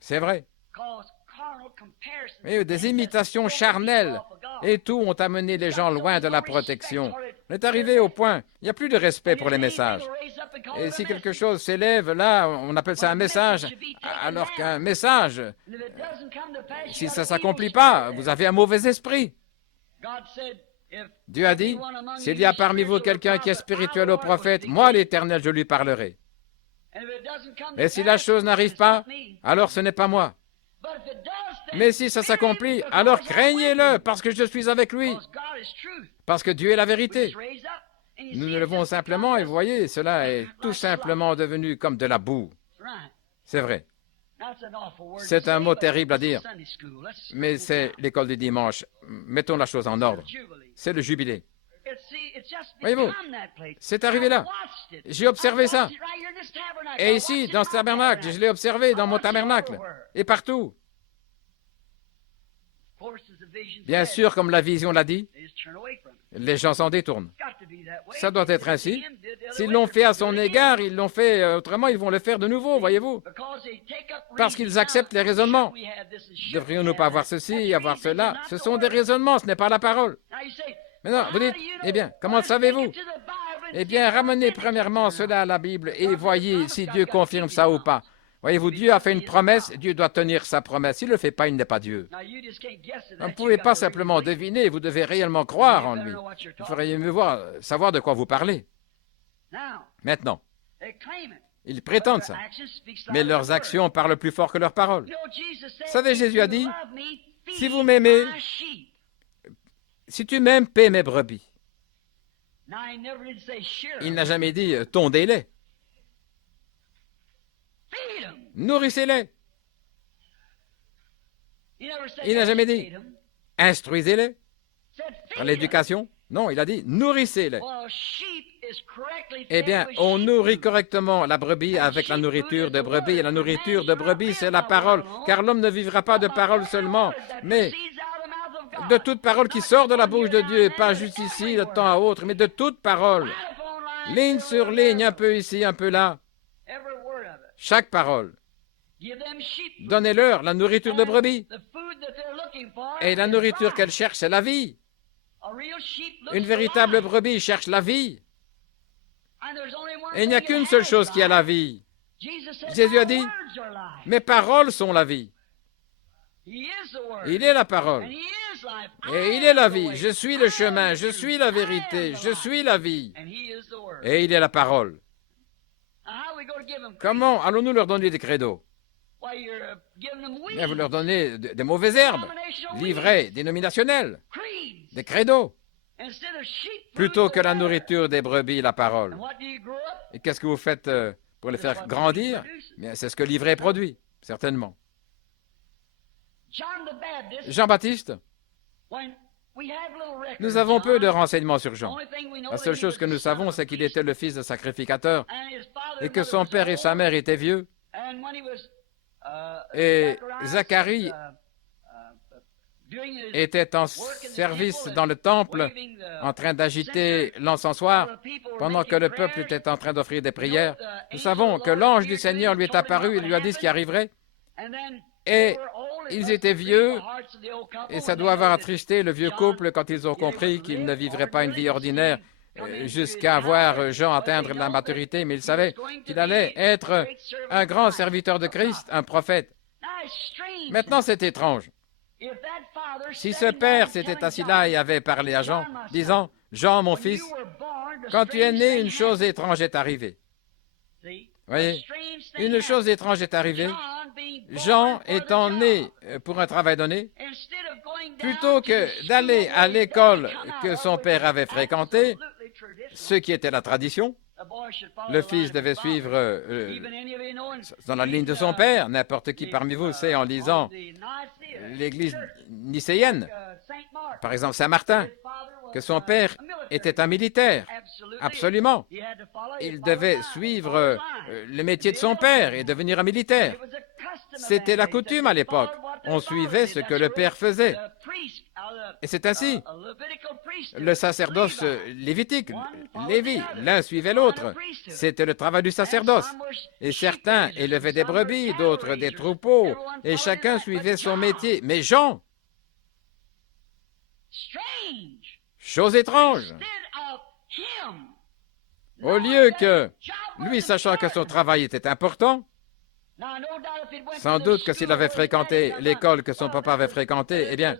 C'est vrai. Mais des imitations charnelles et tout ont amené les gens loin de la protection. On est arrivé au point, il n'y a plus de respect pour les messages. Et si quelque chose s'élève, là, on appelle ça un message, alors qu'un message, si ça ne s'accomplit pas, vous avez un mauvais esprit. Dieu a dit, s'il y a parmi vous quelqu'un qui est spirituel au prophète, moi, l'Éternel, je lui parlerai. Et si la chose n'arrive pas, alors ce n'est pas moi. Mais si ça s'accomplit, alors craignez-le, parce que je suis avec lui. Parce que Dieu est la vérité. Nous nous levons simplement, et vous voyez, cela est tout simplement devenu comme de la boue. C'est vrai. C'est un mot terrible à dire, mais c'est l'école du dimanche. Mettons la chose en ordre. C'est le jubilé. Voyez-vous, c'est arrivé là. J'ai observé ça. Et ici, dans ce tabernacle, je l'ai observé dans mon tabernacle. Et partout. Bien sûr, comme la vision l'a dit, les gens s'en détournent. Ça doit être ainsi. S'ils l'ont fait à son égard, ils l'ont fait autrement, ils vont le faire de nouveau, voyez-vous. Parce qu'ils acceptent les raisonnements. Devrions-nous pas avoir ceci, avoir cela? Ce sont des raisonnements, ce n'est pas la parole. Maintenant, vous dites, eh bien, comment le savez-vous? Eh bien, ramenez premièrement cela à la Bible et voyez si Dieu confirme ça ou pas. Voyez-vous, Dieu a fait une promesse, Dieu doit tenir sa promesse. S'il ne le fait pas, il n'est pas Dieu. Vous ne pouvez pas simplement deviner, vous devez réellement croire en lui. Vous feriez mieux savoir de quoi vous parlez. Maintenant, ils prétendent ça, mais leurs actions parlent plus fort que leurs paroles. Vous savez, Jésus a dit, si vous m'aimez, si tu m'aimes, paie mes brebis. Il n'a jamais dit, tondez-les. Nourrissez-les. Il n'a jamais dit, instruisez-les par l'éducation. Non, il a dit, nourrissez-les. Eh bien, on nourrit correctement la brebis avec la nourriture de brebis. Et la nourriture de brebis, c'est la parole. Car l'homme ne vivra pas de parole seulement, mais de toute parole qui sort de la bouche de Dieu. Pas juste ici, de temps à autre, mais de toute parole. Ligne sur ligne, un peu ici, un peu là. Chaque parole. Donnez-leur la nourriture de brebis. Et la nourriture qu'elle cherche, c'est la vie. Une véritable brebis cherche la vie. Et il n'y a qu'une seule chose qui a la vie. Jésus a dit, mes paroles sont la vie. Il est la parole. Et il est la vie. Je suis le chemin, je suis la vérité, je suis la vie. Et il est la parole. Comment allons-nous leur donner des credos? Bien, vous leur donnez des mauvaises herbes, livrets dénominationnels, des credos, plutôt que la nourriture des brebis, la parole. Et qu'est-ce que vous faites pour les faire grandir? Bien, c'est ce que l'ivraie produit, certainement. Jean-Baptiste, Nous avons peu de renseignements sur Jean. La seule chose que nous savons, c'est qu'il était le fils de sacrificateur et que son père et sa mère étaient vieux. Et Zacharie était en service dans le temple, en train d'agiter l'encensoir, pendant que le peuple était en train d'offrir des prières. Nous savons que l'ange du Seigneur lui est apparu et lui a dit ce qui arriverait. Et ils étaient vieux, et ça doit avoir attristé le vieux couple quand ils ont compris qu'ils ne vivraient pas une vie ordinaire jusqu'à voir Jean atteindre la maturité, mais ils savaient qu'il allait être un grand serviteur de Christ, un prophète. Maintenant, c'est étrange. Si ce père s'était assis là et avait parlé à Jean, disant, « Jean, mon fils, quand tu es né, une chose étrange est arrivée. » Voyez, une chose étrange est arrivée. Jean étant né pour un travail donné, plutôt que d'aller à l'école que son père avait fréquentée, ce qui était la tradition, le fils devait suivre dans la ligne de son père. N'importe qui parmi vous sait en lisant l'église nicéenne, par exemple Saint-Martin, que son père était un militaire. Absolument. Il devait suivre le métier de son père et devenir un militaire. C'était la coutume à l'époque. On suivait ce que le père faisait. Et c'est ainsi. Le sacerdoce lévitique, Lévi, l'un suivait l'autre. C'était le travail du sacerdoce. Et certains élevaient des brebis, d'autres des troupeaux, et chacun suivait son métier. Mais Jean, chose étrange, au lieu que, lui sachant que son travail était important, sans doute que s'il avait fréquenté l'école que son papa avait fréquentée, eh bien,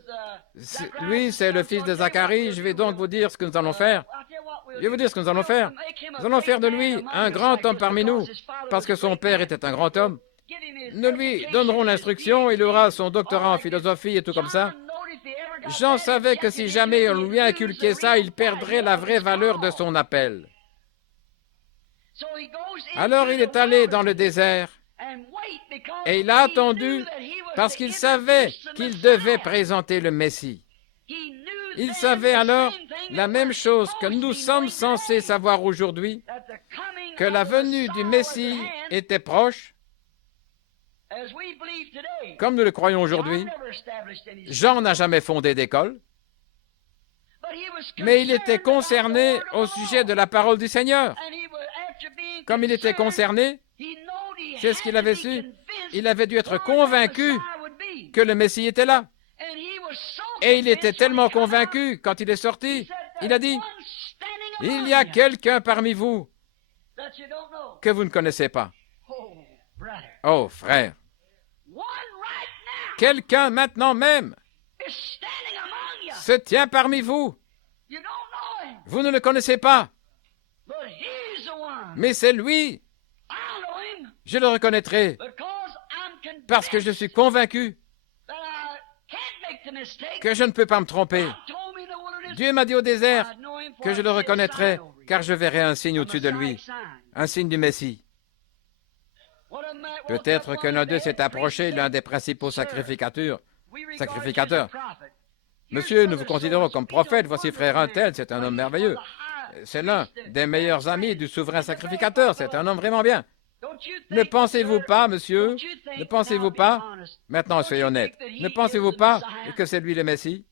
lui, c'est le fils de Zacharie. Je vais donc vous dire ce que nous allons faire. Je vais vous dire ce que nous allons faire. Nous allons faire de lui un grand homme parmi nous, parce que son père était un grand homme. Nous lui donnerons l'instruction, il aura son doctorat en philosophie et tout comme ça. Jean savait que si jamais on lui inculquait ça, il perdrait la vraie valeur de son appel. Alors il est allé dans le désert et il a attendu parce qu'il savait qu'il devait présenter le Messie. Il savait alors la même chose que nous sommes censés savoir aujourd'hui, que la venue du Messie était proche, comme nous le croyons aujourd'hui. Jean n'a jamais fondé d'école, mais il était concerné au sujet de la parole du Seigneur. Comme il était concerné, c'est ce qu'il avait su. Il avait dû être convaincu que le Messie était là. Et il était tellement convaincu, quand il est sorti, il a dit, « Il y a quelqu'un parmi vous que vous ne connaissez pas. » Oh, frère, quelqu'un maintenant même se tient parmi vous. Vous ne le connaissez pas, mais c'est lui. Je le reconnaîtrai parce que je suis convaincu que je ne peux pas me tromper. Dieu m'a dit au désert que je le reconnaîtrai car je verrai un signe au-dessus de lui, un signe du Messie. Peut-être que l'un d'eux s'est approché, l'un des principaux sacrificateurs. Monsieur, nous vous considérons comme prophète, voici frère un tel, c'est un homme merveilleux. C'est l'un des meilleurs amis du souverain sacrificateur, c'est un homme vraiment bien. Ne pensez-vous pas, monsieur, ne pensez-vous pas, maintenant soyez honnête, ne pensez-vous pas que c'est lui le Messie?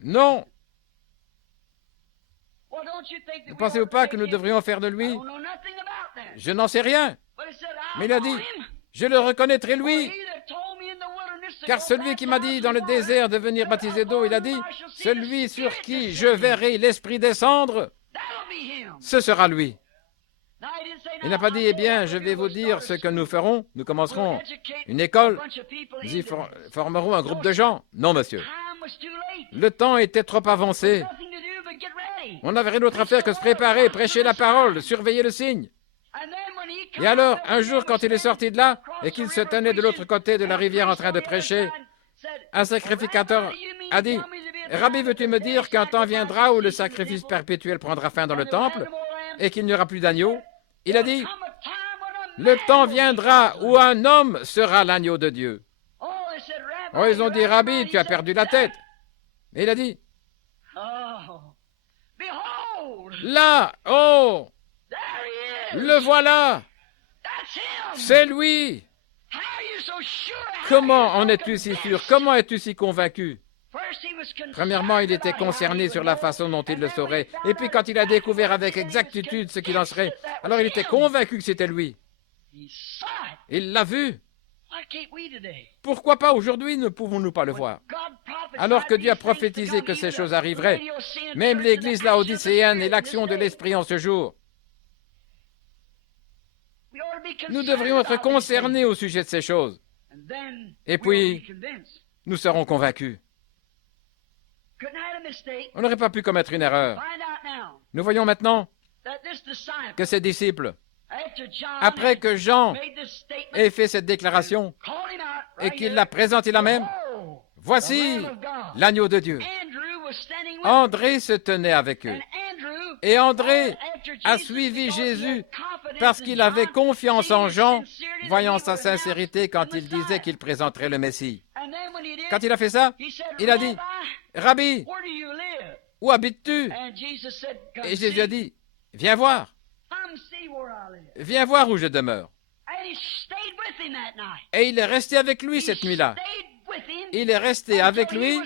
Non. Ne pensez-vous pas que nous devrions faire de lui? Je n'en sais rien. Mais il a dit, je le reconnaîtrai lui. Car celui qui m'a dit dans le désert de venir baptiser d'eau, il a dit, celui sur qui je verrai l'Esprit descendre, ce sera lui. Il n'a pas dit, eh bien, je vais vous dire ce que nous ferons. Nous commencerons une école. Nous y formerons un groupe de gens. Non, monsieur. Le temps était trop avancé. On n'avait rien d'autre à faire que se préparer, prêcher la parole, surveiller le signe. Et alors, un jour, quand il est sorti de là et qu'il se tenait de l'autre côté de la rivière en train de prêcher, un sacrificateur a dit, « Rabbi, veux-tu me dire qu'un temps viendra où le sacrifice perpétuel prendra fin dans le temple et qu'il n'y aura plus d'agneau ?» Il a dit, « Le temps viendra où un homme sera l'agneau de Dieu. » Oh, ils ont dit, « Rabbi, tu as perdu la tête. » Et il a dit, là, oh, le voilà, c'est lui. Comment en es-tu si sûr? Comment es-tu si convaincu? Premièrement, il était concerné sur la façon dont il le saurait. Et puis quand il a découvert avec exactitude ce qu'il en serait, alors il était convaincu que c'était lui. Il l'a vu. Pourquoi pas aujourd'hui ne pouvons-nous pas le voir? Alors que Dieu a prophétisé que ces choses arriveraient, même l'Église laodicéenne et l'action de l'Esprit en ce jour, nous devrions être concernés au sujet de ces choses. Et puis, nous serons convaincus. On n'aurait pas pu commettre une erreur. Nous voyons maintenant que ces disciples, après que Jean ait fait cette déclaration et qu'il l'a présenté là même, voici l'agneau de Dieu. André se tenait avec eux. Et André a suivi Jésus parce qu'il avait confiance en Jean, voyant sa sincérité quand il disait qu'il présenterait le Messie. Quand il a fait ça, il a dit, « Rabbi, où habites-tu » Et Jésus a dit, « Viens voir. Viens voir où je demeure. » Et il est resté avec lui cette nuit-là. Il est resté avec lui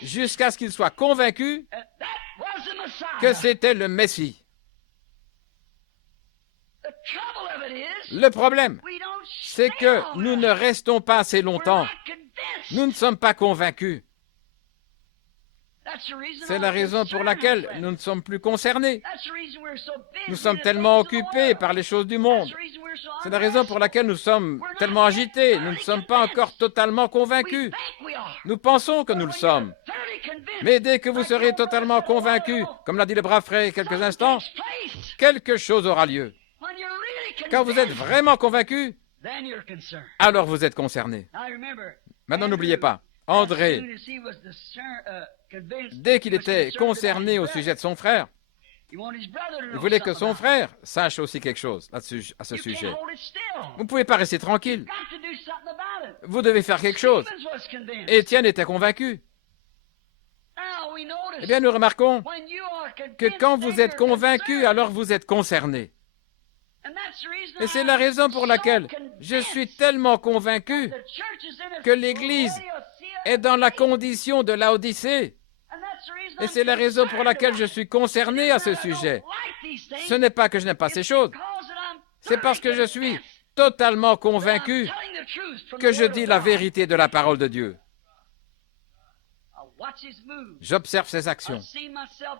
jusqu'à ce qu'il soit convaincu que c'était le Messie. Le problème, c'est que nous ne restons pas assez longtemps. Nous ne sommes pas convaincus. C'est la raison pour laquelle nous ne sommes plus concernés. Nous sommes tellement occupés par les choses du monde. C'est la raison pour laquelle nous sommes tellement agités. Nous ne sommes pas encore totalement convaincus. Nous pensons que nous le sommes. Mais dès que vous serez totalement convaincus, comme l'a dit le brave frère il y a quelques instants, quelque chose aura lieu. Quand vous êtes vraiment convaincus, alors vous êtes concernés. Maintenant, n'oubliez pas, André, dès qu'il était concerné au sujet de son frère, il voulait que son frère sache aussi quelque chose à ce sujet. Vous ne pouvez pas rester tranquille. Vous devez faire quelque chose. Étienne était convaincu. Eh bien, nous remarquons que quand vous êtes convaincu, alors vous êtes concerné. Et c'est la raison pour laquelle je suis tellement convaincu que l'Église est dans la condition de Laodicée. Et c'est la raison pour laquelle je suis concerné à ce sujet. Ce n'est pas que je n'aime pas ces choses. C'est parce que je suis totalement convaincu que je dis la vérité de la parole de Dieu. J'observe ses actions.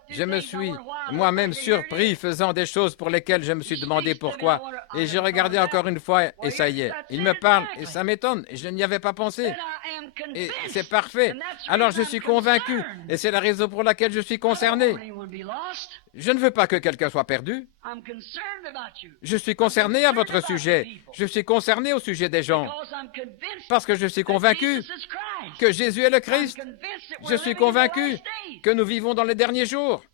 Je me suis moi-même surpris faisant des choses pour lesquelles je me suis demandé pourquoi. Et j'ai regardé encore une fois et ça y est. Il me parle et ça m'étonne. Et je n'y avais pas pensé. Et c'est parfait. Alors je suis convaincu. Et c'est la raison pour laquelle je suis concerné. Je ne veux pas que quelqu'un soit perdu. Je suis concerné à votre sujet. Je suis concerné au sujet des gens. Parce que je suis convaincu que Jésus est le Christ. Je suis convaincu que nous vivons dans les derniers jours.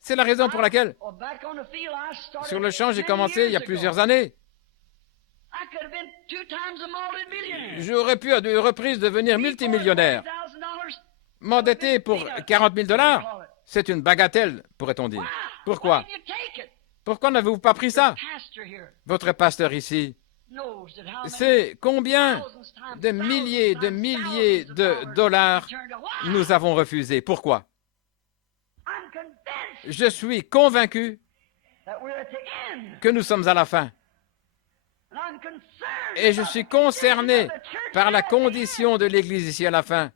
C'est la raison pour laquelle, sur le champ, j'ai commencé il y a plusieurs années. J'aurais pu à 2 reprises devenir multimillionnaire. M'endetter pour 40 000 $, c'est une bagatelle, pourrait-on dire. Pourquoi? Pourquoi n'avez-vous pas pris ça? Votre pasteur ici sait combien de milliers de dollars nous avons refusés. Pourquoi? Je suis convaincu que nous sommes à la fin. Et je suis concerné par la condition de l'Église ici à la fin.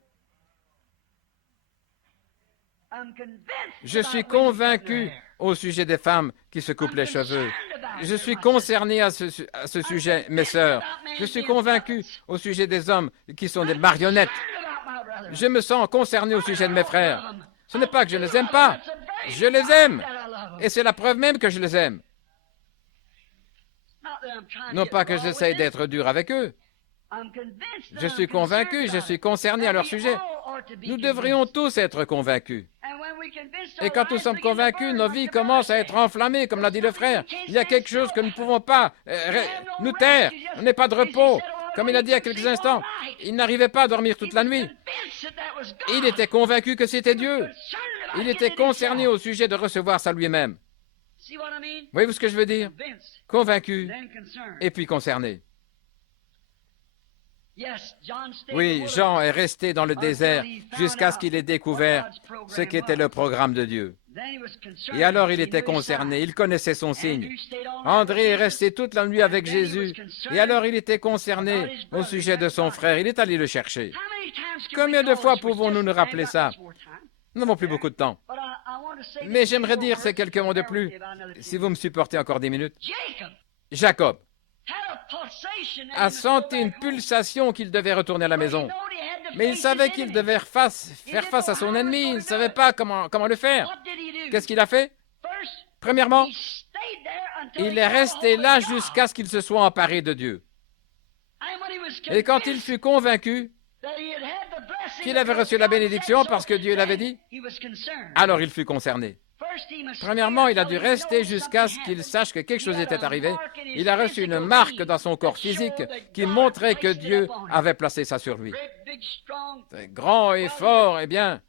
Je suis convaincu au sujet des femmes qui se coupent les cheveux. Je suis concerné à ce sujet, mes sœurs. Je suis convaincu au sujet des hommes qui sont des marionnettes. Je me sens concerné au sujet de mes frères. Ce n'est pas que je ne les aime pas. Je les aime. Et c'est la preuve même que je les aime. Non pas que j'essaye d'être dur avec eux. Je suis convaincu, je suis concerné à leur sujet. Nous devrions tous être convaincus. Et quand nous sommes convaincus, nos vies commencent à être enflammées, comme l'a dit le frère. Il y a quelque chose que nous ne pouvons pas nous taire. On n'est pas de repos. Comme il a dit il y a quelques instants, il n'arrivait pas à dormir toute la nuit. Il était convaincu que c'était Dieu. Il était concerné au sujet de recevoir ça lui-même. Voyez-vous ce que je veux dire? Convaincu et puis concerné. Oui, Jean est resté dans le désert jusqu'à ce qu'il ait découvert ce qu'était le programme de Dieu. Et alors il était concerné, il connaissait son signe. André est resté toute la nuit avec Jésus, et alors il était concerné au sujet de son frère, il est allé le chercher. Combien de fois pouvons-nous nous rappeler ça? Nous n'avons plus beaucoup de temps. Mais j'aimerais dire ces quelques mots de plus, si vous me supportez encore 10 minutes. Jacob a senti une pulsation qu'il devait retourner à la maison. Mais il savait qu'il devait faire face à son ennemi. Il ne savait pas comment le faire. Qu'est-ce qu'il a fait? Premièrement, il est resté là jusqu'à ce qu'il se soit emparé de Dieu. Et quand il fut convaincu qu'il avait reçu la bénédiction parce que Dieu l'avait dit, alors il fut concerné. Premièrement, il a dû rester jusqu'à ce qu'il sache que quelque chose était arrivé. Il a reçu une marque dans son corps physique qui montrait que Dieu avait placé ça sur lui. Grand et fort, eh bien,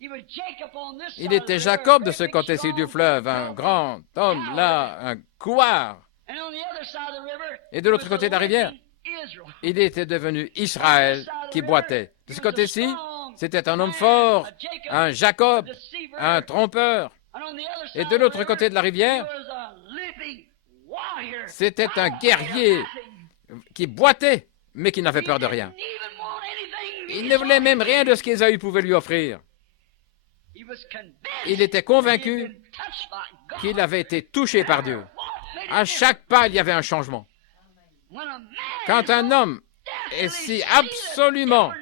il était Jacob de ce côté-ci du fleuve, un grand homme, là, un couard. Et de l'autre côté de la rivière, il était devenu Israël qui boitait. De ce côté-ci, c'était un homme fort, un Jacob, un trompeur. Et de l'autre côté de la rivière, c'était un guerrier qui boitait, mais qui n'avait peur de rien. Il ne voulait même rien de ce qu'Ésaü pouvait lui offrir. Il était convaincu qu'il avait été touché par Dieu. À chaque pas, il y avait un changement. Quand un homme est si absolument...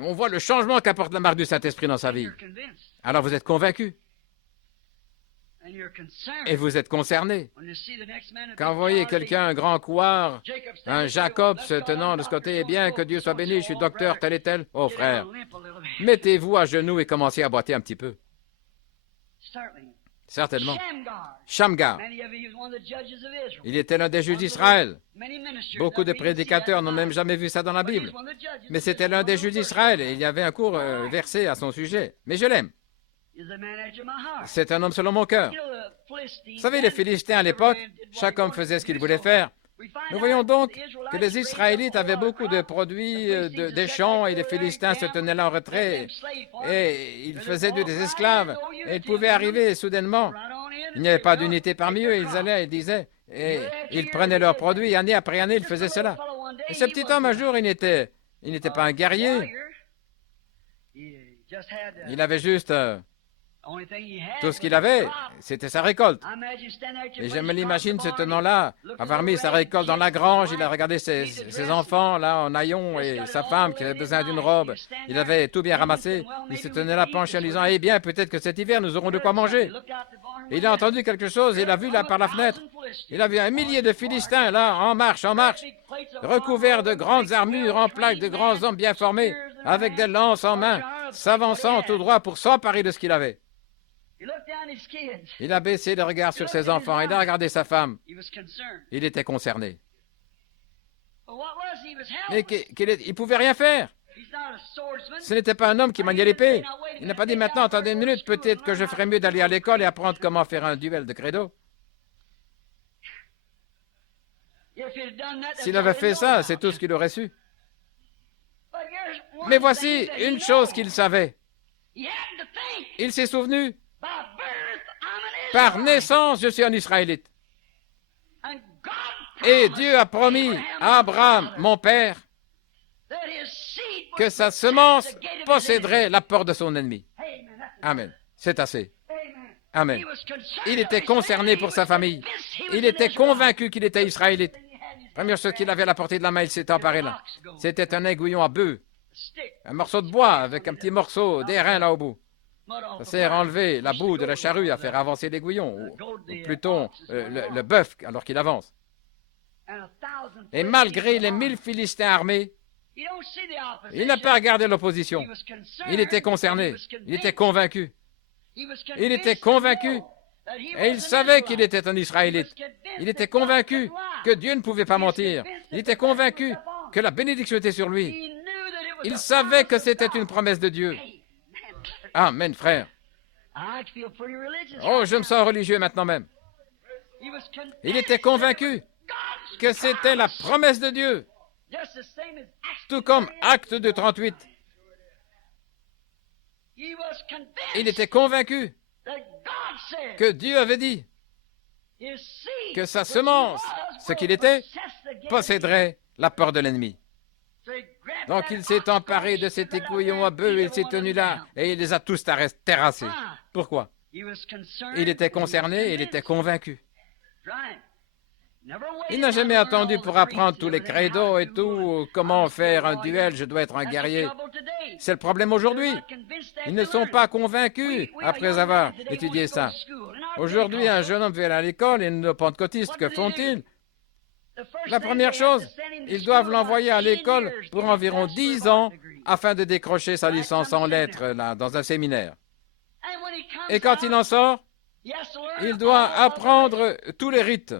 On voit le changement qu'apporte la marque du Saint-Esprit dans sa vie. Alors vous êtes convaincu. Et vous êtes concerné. Quand vous voyez quelqu'un, un grand couard, un Jacob se tenant de ce côté, eh bien, que Dieu soit béni, je suis docteur tel et tel. Oh frère, mettez-vous à genoux et commencez à boiter un petit peu. Certainement. Shamgar. Il était l'un des juges d'Israël. Beaucoup de prédicateurs n'ont même jamais vu ça dans la Bible. Mais c'était l'un des juges d'Israël et il y avait un court verset à son sujet. Mais je l'aime. C'est un homme selon mon cœur. Vous savez, les Philistins à l'époque, chaque homme faisait ce qu'il voulait faire. Nous voyons donc que les Israélites avaient beaucoup de produits des champs et les Philistins se tenaient là en retrait et ils faisaient d'eux des esclaves. Et il pouvait arriver soudainement. Il n'y avait pas d'unité parmi eux. Ils allaient, ils disaient, et ils prenaient leurs produits. Année après année, ils faisaient cela. Et ce petit homme, un jour, il n'était pas un guerrier. Il avait juste... tout ce qu'il avait, c'était sa récolte. Et je me l'imagine ce tenant-là, avoir mis sa récolte dans la grange, il a regardé ses enfants là en haillons et sa femme qui avait besoin d'une robe. Il avait tout bien ramassé. Il se tenait là penché en disant, eh bien, peut-être que cet hiver, nous aurons de quoi manger. Et il a entendu quelque chose, il a vu là par la fenêtre. Il a vu 1 millier de Philistins là, en marche, recouverts de grandes armures, en plaques de grands hommes bien formés, avec des lances en main, s'avançant tout droit pour s'emparer de ce qu'il avait. Il a baissé le regard sur ses enfants, il a regardé sa femme. Il était concerné. Mais il ne pouvait rien faire. Ce n'était pas un homme qui maniait l'épée. Il n'a pas dit maintenant, attendez une minute, peut-être que je ferais mieux d'aller à l'école et apprendre comment faire un duel de credo. S'il avait fait ça, c'est tout ce qu'il aurait su. Mais voici une chose qu'il savait. Il s'est souvenu. Par naissance, je suis un Israélite. Et Dieu a promis à Abraham, mon père, que sa semence posséderait la porte de son ennemi. Amen. C'est assez. Amen. Il était concerné pour sa famille. Il était convaincu qu'il était Israélite. Première chose qu'il avait à la portée de la main, il s'est emparé là. C'était un aiguillon à bœuf. Un morceau de bois avec un petit morceau d'airain là au bout. Ça sert à enlever la boue de la charrue, à faire avancer l'aiguillon, ou plutôt le bœuf alors qu'il avance. Et malgré les 1000 Philistins armés, il n'a pas regardé l'opposition. Il était concerné, il était convaincu. Il était convaincu Et il savait qu'il était un Israélite. Il était convaincu que Dieu ne pouvait pas mentir. Il était convaincu que la bénédiction était sur lui. Il savait que c'était une promesse de Dieu. Amen, frère. Oh, je me sens religieux maintenant même. Il était convaincu que c'était la promesse de Dieu. Tout comme Acte 2:38. Il était convaincu que Dieu avait dit que sa semence, ce qu'il était, posséderait la peur de l'ennemi. Donc il s'est emparé de cet écouillon à bœufs, il s'est tenu là et il les a tous terrassés. Pourquoi? Il était concerné, il était convaincu. Il n'a jamais attendu pour apprendre tous les credos et tout, comment faire un duel, je dois être un guerrier. C'est le problème aujourd'hui. Ils ne sont pas convaincus après avoir étudié ça. Aujourd'hui, un jeune homme va aller à l'école et nos pentecôtistes, que font-ils? La première chose, ils doivent l'envoyer à l'école pour environ 10 ans afin de décrocher sa licence en lettres là, dans un séminaire. Et quand il en sort, il doit apprendre tous les rites.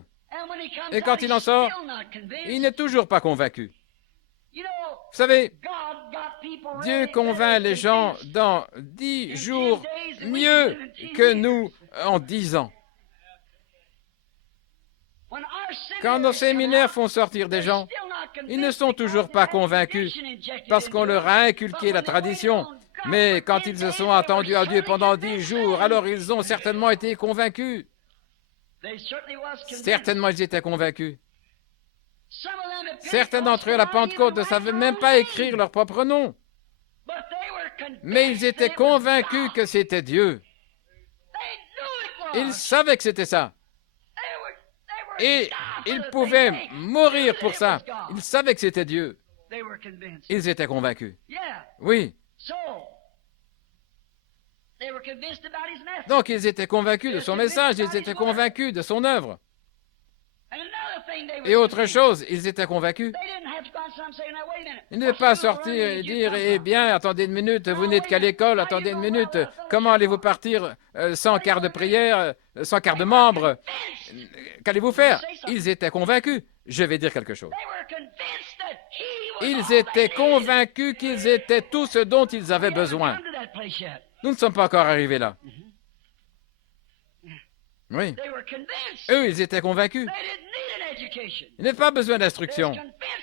Et quand il en sort, il n'est toujours pas convaincu. Vous savez, Dieu convainc les gens dans 10 jours mieux que nous en 10 ans. Quand nos séminaires font sortir des gens, ils ne sont toujours pas convaincus parce qu'on leur a inculqué la tradition. Mais quand ils se sont attendus à Dieu pendant 10 jours, alors ils ont certainement été convaincus. Certainement, ils étaient convaincus. Certains d'entre eux, à la Pentecôte, ne savaient même pas écrire leur propre nom. Mais ils étaient convaincus que c'était Dieu. Ils savaient que c'était ça. Et ils pouvaient mourir pour ça. Ils savaient que c'était Dieu. Ils étaient convaincus. Oui. Donc, ils étaient convaincus de son message, ils étaient convaincus de son œuvre. Et autre chose, ils étaient convaincus. Ils ne devaient pas sortir et dire, eh bien, attendez une minute, vous n'êtes qu'à l'école, attendez une minute, comment allez-vous partir sans quart de prière, sans quart de membre? Qu'allez-vous faire? Ils étaient convaincus. Je vais dire quelque chose. Ils étaient convaincus qu'ils étaient tout ce dont ils avaient besoin. Nous ne sommes pas encore arrivés là. Oui. Eux, ils étaient convaincus. Ils n'avaient pas besoin d'instruction.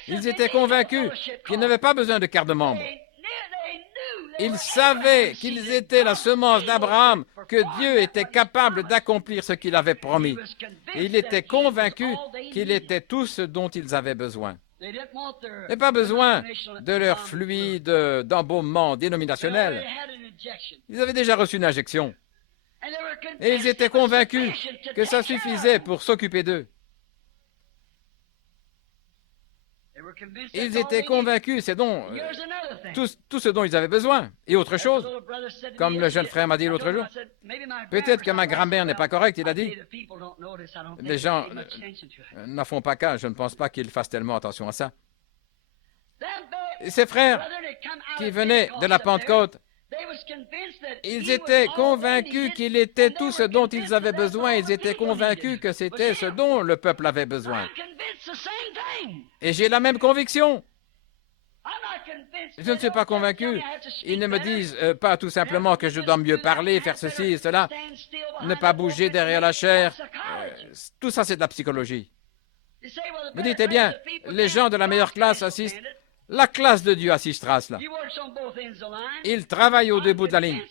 Ils étaient convaincus qu'ils n'avaient pas besoin de carte de membre. Ils savaient qu'ils étaient la semence d'Abraham, que Dieu était capable d'accomplir ce qu'il avait promis. Et il était convaincu qu'il était tout ce dont ils avaient besoin. Ils n'avaient pas besoin de leur fluide d'embaumement dénominationnel. Ils avaient déjà reçu une injection. Et ils étaient convaincus que ça suffisait pour s'occuper d'eux. Ils étaient convaincus, c'est donc tout ce dont ils avaient besoin. Et autre chose, comme le jeune frère m'a dit l'autre jour, peut-être que ma grammaire n'est pas correcte, il a dit, les gens n'en font pas cas, je ne pense pas qu'ils fassent tellement attention à ça. Et ces frères qui venaient de la Pentecôte, ils étaient convaincus qu'il était tout ce dont ils avaient besoin. Ils étaient convaincus que c'était ce dont le peuple avait besoin. Et j'ai la même conviction. Je ne suis pas convaincu. Ils ne me disent pas tout simplement que je dois mieux parler, faire ceci et cela, ne pas bouger derrière la chair. Tout ça, c'est de la psychologie. Vous dites, eh bien, les gens de la meilleure classe assistent. La classe de Dieu assistera à cela. Il travaille au debout de la ligne.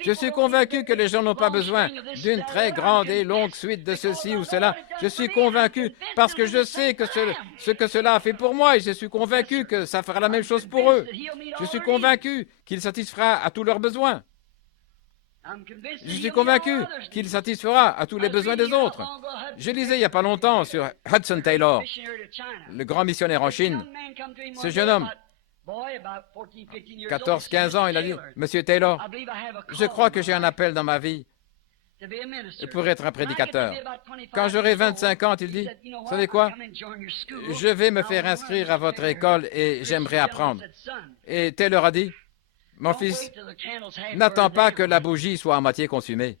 Je suis convaincu que les gens n'ont pas besoin d'une très grande et longue suite de ceci ou cela. Je suis convaincu parce que je sais que ce que cela a fait pour moi et je suis convaincu que ça fera la même chose pour eux. Je suis convaincu qu'il satisfera à tous leurs besoins. Je suis convaincu qu'il satisfera à tous les besoins des autres. Je lisais il n'y a pas longtemps sur Hudson Taylor, le grand missionnaire en Chine. Ce jeune homme, 14-15 ans, il a dit, « Monsieur Taylor, je crois que j'ai un appel dans ma vie pour être un prédicateur. Quand j'aurai 25 ans, il dit, « Vous savez quoi? Je vais me faire inscrire à votre école et j'aimerais apprendre. » Et Taylor a dit, « Mon fils, n'attends pas que la bougie soit à moitié consumée.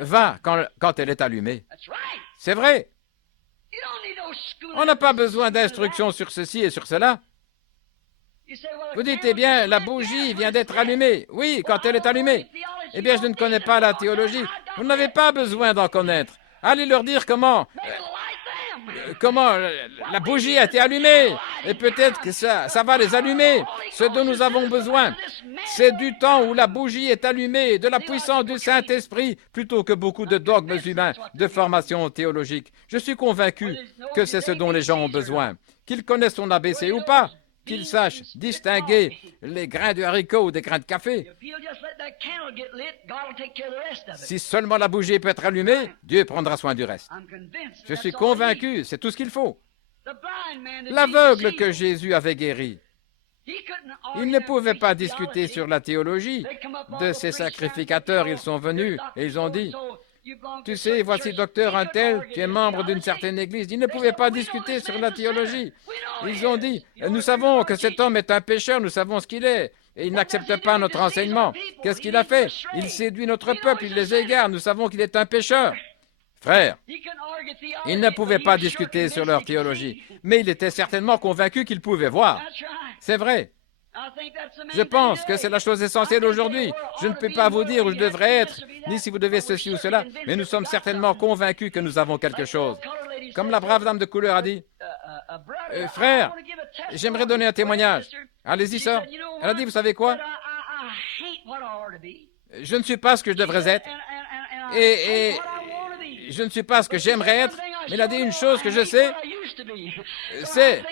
va quand elle est allumée. C'est vrai. On n'a pas besoin d'instructions sur ceci et sur cela. Vous dites, eh bien, la bougie vient d'être allumée. Oui, quand elle est allumée. Eh bien, je ne connais pas la théologie. Vous n'avez pas besoin d'en connaître. Allez leur dire comment la bougie a été allumée. Et peut-être que ça va les allumer. Ce dont nous avons besoin, c'est du temps où la bougie est allumée, de la puissance du Saint-Esprit, plutôt que beaucoup de dogmes humains, de formation théologique. Je suis convaincu que c'est ce dont les gens ont besoin. Qu'ils connaissent son ABC ou pas, qu'ils sachent distinguer les grains de haricots ou des grains de café. Si seulement la bougie peut être allumée, Dieu prendra soin du reste. Je suis convaincu, c'est tout ce qu'il faut. L'aveugle que Jésus avait guéri, il ne pouvait pas discuter sur la théologie de ces sacrificateurs. Ils sont venus et ils ont dit, tu sais, voici docteur un tel, tu es membre d'une certaine église. Ils ne pouvaient pas discuter sur la théologie. Ils ont dit, nous savons que cet homme est un pécheur, nous savons ce qu'il est. Et il n'accepte pas notre enseignement. Qu'est-ce qu'il a fait? Il séduit notre peuple, il les égare, nous savons qu'il est un pécheur. Frère, ils ne pouvaient pas discuter sur leur théologie, mais il était certainement convaincu qu'ils pouvaient voir. C'est vrai. Je pense que c'est la chose essentielle aujourd'hui. Je ne peux pas vous dire où je devrais être, ni si vous devez ceci ou cela, mais nous sommes certainement convaincus que nous avons quelque chose. Comme la brave dame de couleur a dit, frère, j'aimerais donner un témoignage. Allez-y, sœur. Elle a dit, vous savez quoi? Je ne suis pas ce que je devrais être. Et je ne suis pas ce que j'aimerais être. Mais elle a dit une chose que je sais, c'est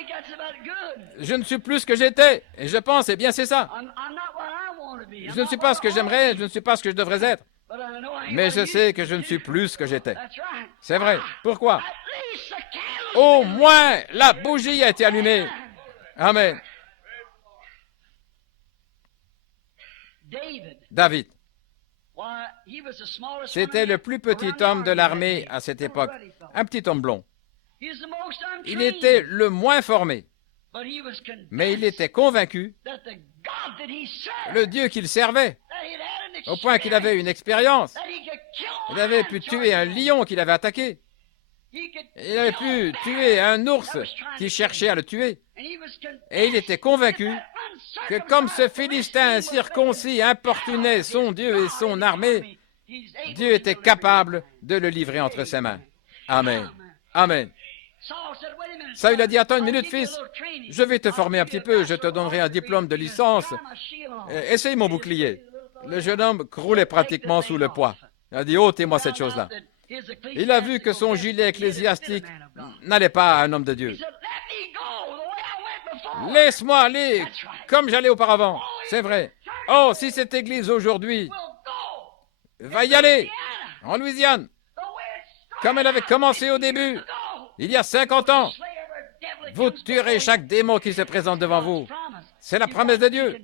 je ne suis plus ce que j'étais. Et je pense, eh bien, c'est ça. Je ne suis pas ce que j'aimerais, je ne suis pas ce que je devrais être. Mais je sais que je ne suis plus ce que j'étais. C'est vrai. Pourquoi? Au moins, la bougie a été allumée. Amen. David. C'était le plus petit homme de l'armée à cette époque. Un petit homme blond. Il était le moins formé. Mais il était convaincu, le Dieu qu'il servait, au point qu'il avait une expérience. Il avait pu tuer un lion qu'il avait attaqué. Il avait pu tuer un ours qui cherchait à le tuer. Et il était convaincu que comme ce Philistin incirconcis importunait son Dieu et son armée, Dieu était capable de le livrer entre ses mains. Amen. Amen. Saül a dit, attends une minute, fils, je vais te former un petit peu, je te donnerai un diplôme de licence. Essaye mon bouclier. Le jeune homme croulait pratiquement sous le poids. Il a dit, ôtez-moi cette chose-là. Il a vu que son gilet ecclésiastique n'allait pas à un homme de Dieu. Laisse-moi aller comme j'allais auparavant. C'est vrai. Oh, si cette église aujourd'hui va y aller en Louisiane, comme elle avait commencé au début, il y a 50 ans, vous tuerez chaque démon qui se présente devant vous. C'est la promesse de Dieu.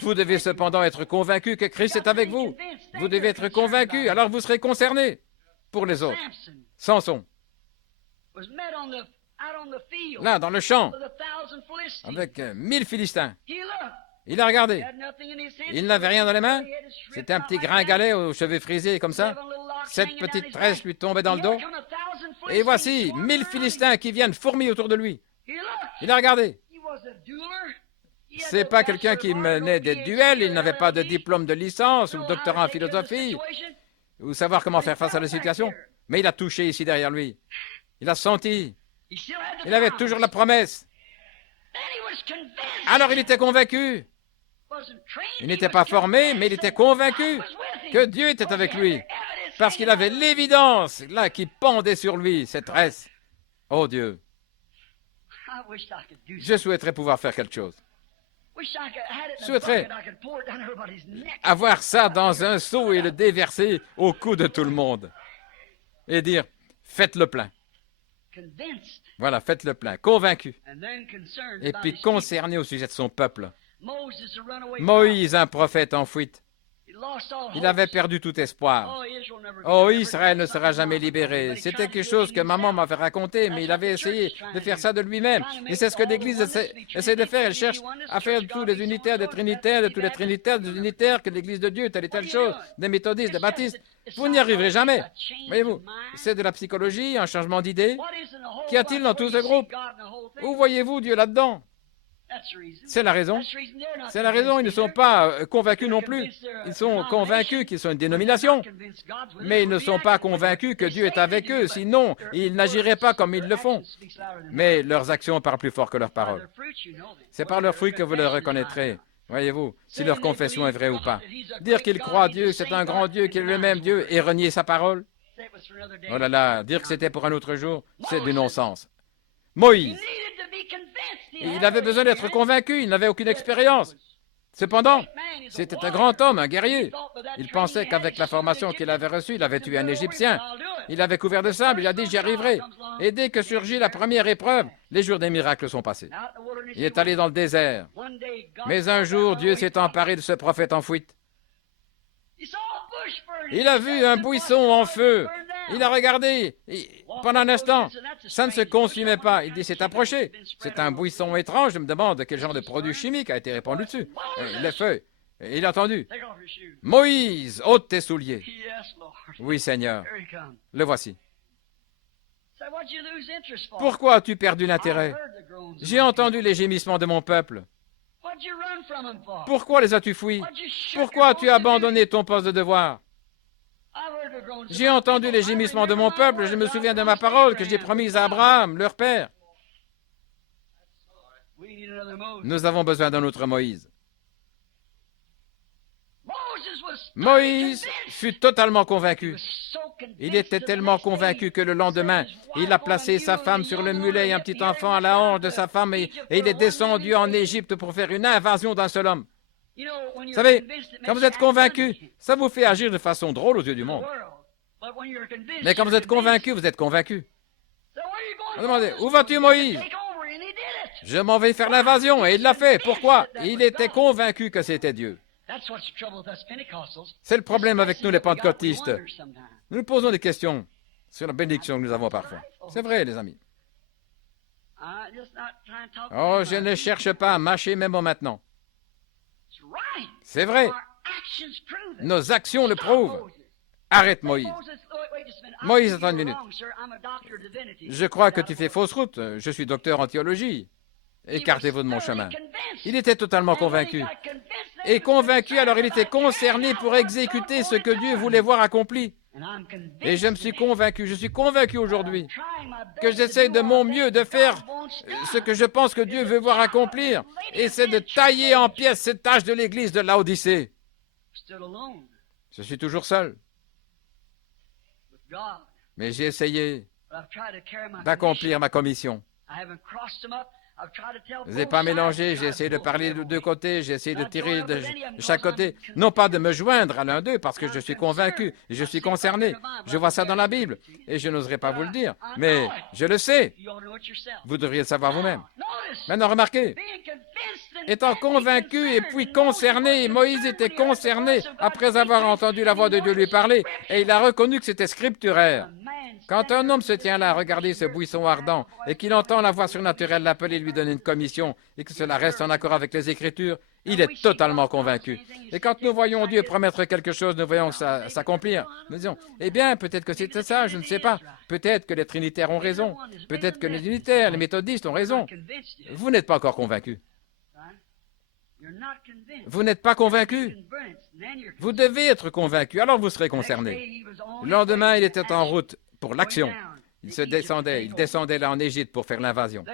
Vous devez cependant être convaincu que Christ est avec vous. Vous devez être convaincu, alors vous serez concerné pour les autres. Samson, là, dans le champ, avec 1000 Philistins. Il a regardé. Il n'avait rien dans les mains. C'était un petit gringalet aux cheveux frisés comme ça. Cette petite tresse lui tombait dans le dos. Et voici 1000 Philistins qui viennent fourmiller autour de lui. Il a regardé. C'est pas quelqu'un qui menait des duels. Il n'avait pas de diplôme de licence ou de doctorat en philosophie ou savoir comment faire face à la situation. Mais il a touché ici derrière lui. Il a senti. Il avait toujours la promesse. Alors il était convaincu. Il n'était pas formé, mais il était convaincu que Dieu était avec lui. Parce qu'il avait l'évidence, là, qui pendait sur lui, cette tresse. Oh Dieu, je souhaiterais pouvoir faire quelque chose. Je souhaiterais avoir ça dans un seau et le déverser au cou de tout le monde. Et dire, faites le plein. Voilà, faites le plein, convaincu. Et puis concerné au sujet de son peuple. Moïse, un prophète en fuite. Il avait perdu tout espoir. Oh, Israël ne sera jamais libéré. C'était quelque chose que maman m'avait raconté, mais il avait essayé de faire ça de lui-même. Et c'est ce que l'Église essaie de faire. Elle cherche à faire de tous les unitaires, des trinitaires, de tous les trinitaires, des unitaires, que l'Église de Dieu, telle et telle chose, des méthodistes, des baptistes. Vous n'y arriverez jamais. Voyez-vous, c'est de la psychologie, un changement d'idée. Qu'y a-t-il dans tout ce groupe? Où voyez-vous Dieu là-dedans? C'est la raison. C'est la raison. Ils ne sont pas convaincus non plus. Ils sont convaincus qu'ils sont une dénomination. Mais ils ne sont pas convaincus que Dieu est avec eux. Sinon, ils n'agiraient pas comme ils le font. Mais leurs actions parlent plus fort que leurs paroles. C'est par leurs fruits que vous les reconnaîtrez. Voyez-vous, si leur confession est vraie ou pas. Dire qu'ils croient Dieu, c'est un grand Dieu, qu'il est le même Dieu, et renier sa parole. Oh là là, dire que c'était pour un autre jour, c'est du non-sens. Moïse, il avait besoin d'être convaincu, il n'avait aucune expérience. Cependant, c'était un grand homme, un guerrier. Il pensait qu'avec la formation qu'il avait reçue, il avait tué un Égyptien. Il avait couvert de sable, il a dit « j'y arriverai ». Et dès que surgit la première épreuve, les jours des miracles sont passés. Il est allé dans le désert. Mais un jour, Dieu s'est emparé de ce prophète en fuite. Il a vu un buisson en feu. Il a regardé. Pendant un instant, ça ne se consumait pas. Il dit, c'est approché. C'est un buisson étrange. Je me demande quel genre de produit chimique a été répandu dessus. Les feuilles. Il a entendu. Moïse, ôte tes souliers. Oui, Seigneur. Le voici. Pourquoi as-tu perdu l'intérêt? J'ai entendu les gémissements de mon peuple. Pourquoi les as-tu fouis? Pourquoi as-tu abandonné ton poste de devoir? J'ai entendu les gémissements de mon peuple, je me souviens de ma parole que j'ai promise à Abraham, leur père. Nous avons besoin d'un autre Moïse. Moïse fut totalement convaincu. Il était tellement convaincu que le lendemain, il a placé sa femme sur le mulet et un petit enfant à la hanche de sa femme et il est descendu en Égypte pour faire une invasion d'un seul homme. Vous savez, quand vous êtes convaincu, ça vous fait agir de façon drôle aux yeux du monde. Mais quand vous êtes convaincu, vous êtes convaincu. Vous demandez, où vas-tu, Moïse? Je m'en vais faire l'invasion, et il l'a fait. Pourquoi? Il était convaincu que c'était Dieu. C'est le problème avec nous, les pentecôtistes. Nous nous posons des questions sur la bénédiction que nous avons parfois. C'est vrai, les amis. Oh, je ne cherche pas à mâcher mes mots maintenant. C'est vrai. Nos actions le prouvent. Arrête, Moïse. Moïse, attends une minute. Je crois que tu fais fausse route. Je suis docteur en théologie. Écartez-vous de mon chemin. Il était totalement convaincu. Et convaincu, alors il était concerné pour exécuter ce que Dieu voulait voir accompli. Et je suis convaincu aujourd'hui que j'essaie de mon mieux de faire ce que je pense que Dieu veut voir accomplir. Et c'est de tailler en pièces cette tâche de l'église de Laodicée. Je suis toujours seul. Mais j'ai essayé d'accomplir ma commission. Je n'ai pas mélangé, j'ai essayé de parler de deux côtés, j'ai essayé de tirer de chaque côté. Non pas de me joindre à l'un d'eux, parce que je suis convaincu, et je suis concerné. Je vois ça dans la Bible, et je n'oserais pas vous le dire. Mais je le sais. Vous devriez le savoir vous-même. Maintenant, remarquez, étant convaincu et puis concerné, Moïse était concerné après avoir entendu la voix de Dieu lui parler, et il a reconnu que c'était scripturaire. Quand un homme se tient là à regarder ce buisson ardent et qu'il entend la voix surnaturelle l'appeler, lui donner une commission et que cela reste en accord avec les Écritures, il est totalement convaincu. Et quand nous voyons Dieu promettre quelque chose, nous voyons ça s'accomplir. Nous disons, eh bien, peut-être que c'était ça, je ne sais pas. Peut-être que les Trinitaires ont raison. Peut-être que les Unitaires, les Méthodistes ont raison. Vous n'êtes pas encore convaincu. Vous n'êtes pas convaincu. Vous devez être convaincu, alors vous serez concerné. Le lendemain, il était en route pour l'action. Il descendait là en Égypte pour faire l'invasion.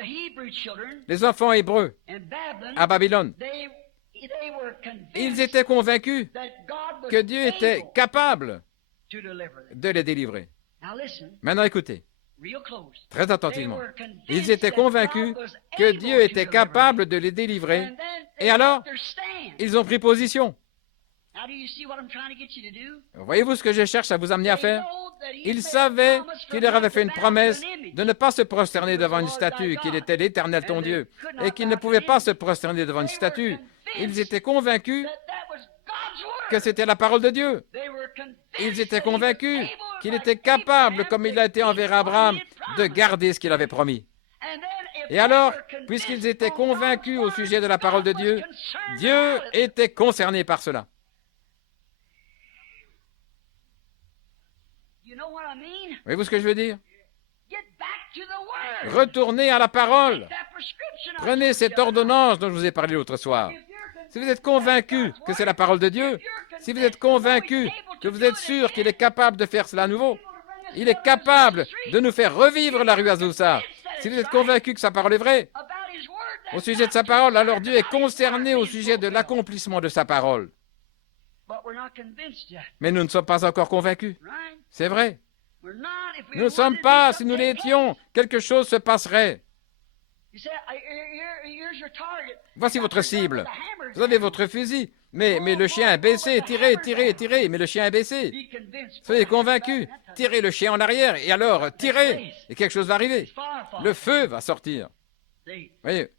Les enfants hébreux à Babylone, ils étaient convaincus que Dieu était capable de les délivrer. Maintenant écoutez, très attentivement. Ils étaient convaincus que Dieu était capable de les délivrer. Et alors, ils ont pris position. Voyez-vous ce que je cherche à vous amener à faire? Ils savaient qu'il leur avait fait une promesse de ne pas se prosterner devant une statue, qu'il était l'Éternel ton Dieu, et qu'ils ne pouvaient pas se prosterner devant une statue. Ils étaient convaincus que c'était la parole de Dieu. Ils étaient convaincus qu'il était capable, comme il a été envers Abraham, de garder ce qu'il avait promis. Et alors, puisqu'ils étaient convaincus au sujet de la parole de Dieu, Dieu était concerné par cela. Voyez-vous ce que je veux dire? Retournez à la parole. Prenez cette ordonnance dont je vous ai parlé l'autre soir. Si vous êtes convaincu que c'est la parole de Dieu, si vous êtes convaincu que vous êtes sûr qu'il est capable de faire cela à nouveau, il est capable de nous faire revivre la rue Azusa. Si vous êtes convaincu que sa parole est vraie, au sujet de sa parole, alors Dieu est concerné au sujet de l'accomplissement de sa parole. Mais nous ne sommes pas encore convaincus. C'est vrai. Nous ne sommes pas, si nous l'étions, quelque chose se passerait. Voici votre cible. Vous avez votre fusil. Mais le chien est baissé. Tirez, tirez, tirez. Mais le chien est baissé. Soyez convaincus. Tirez le chien en arrière. Et alors, tirez. Et quelque chose va arriver. Le feu va sortir. Voyez,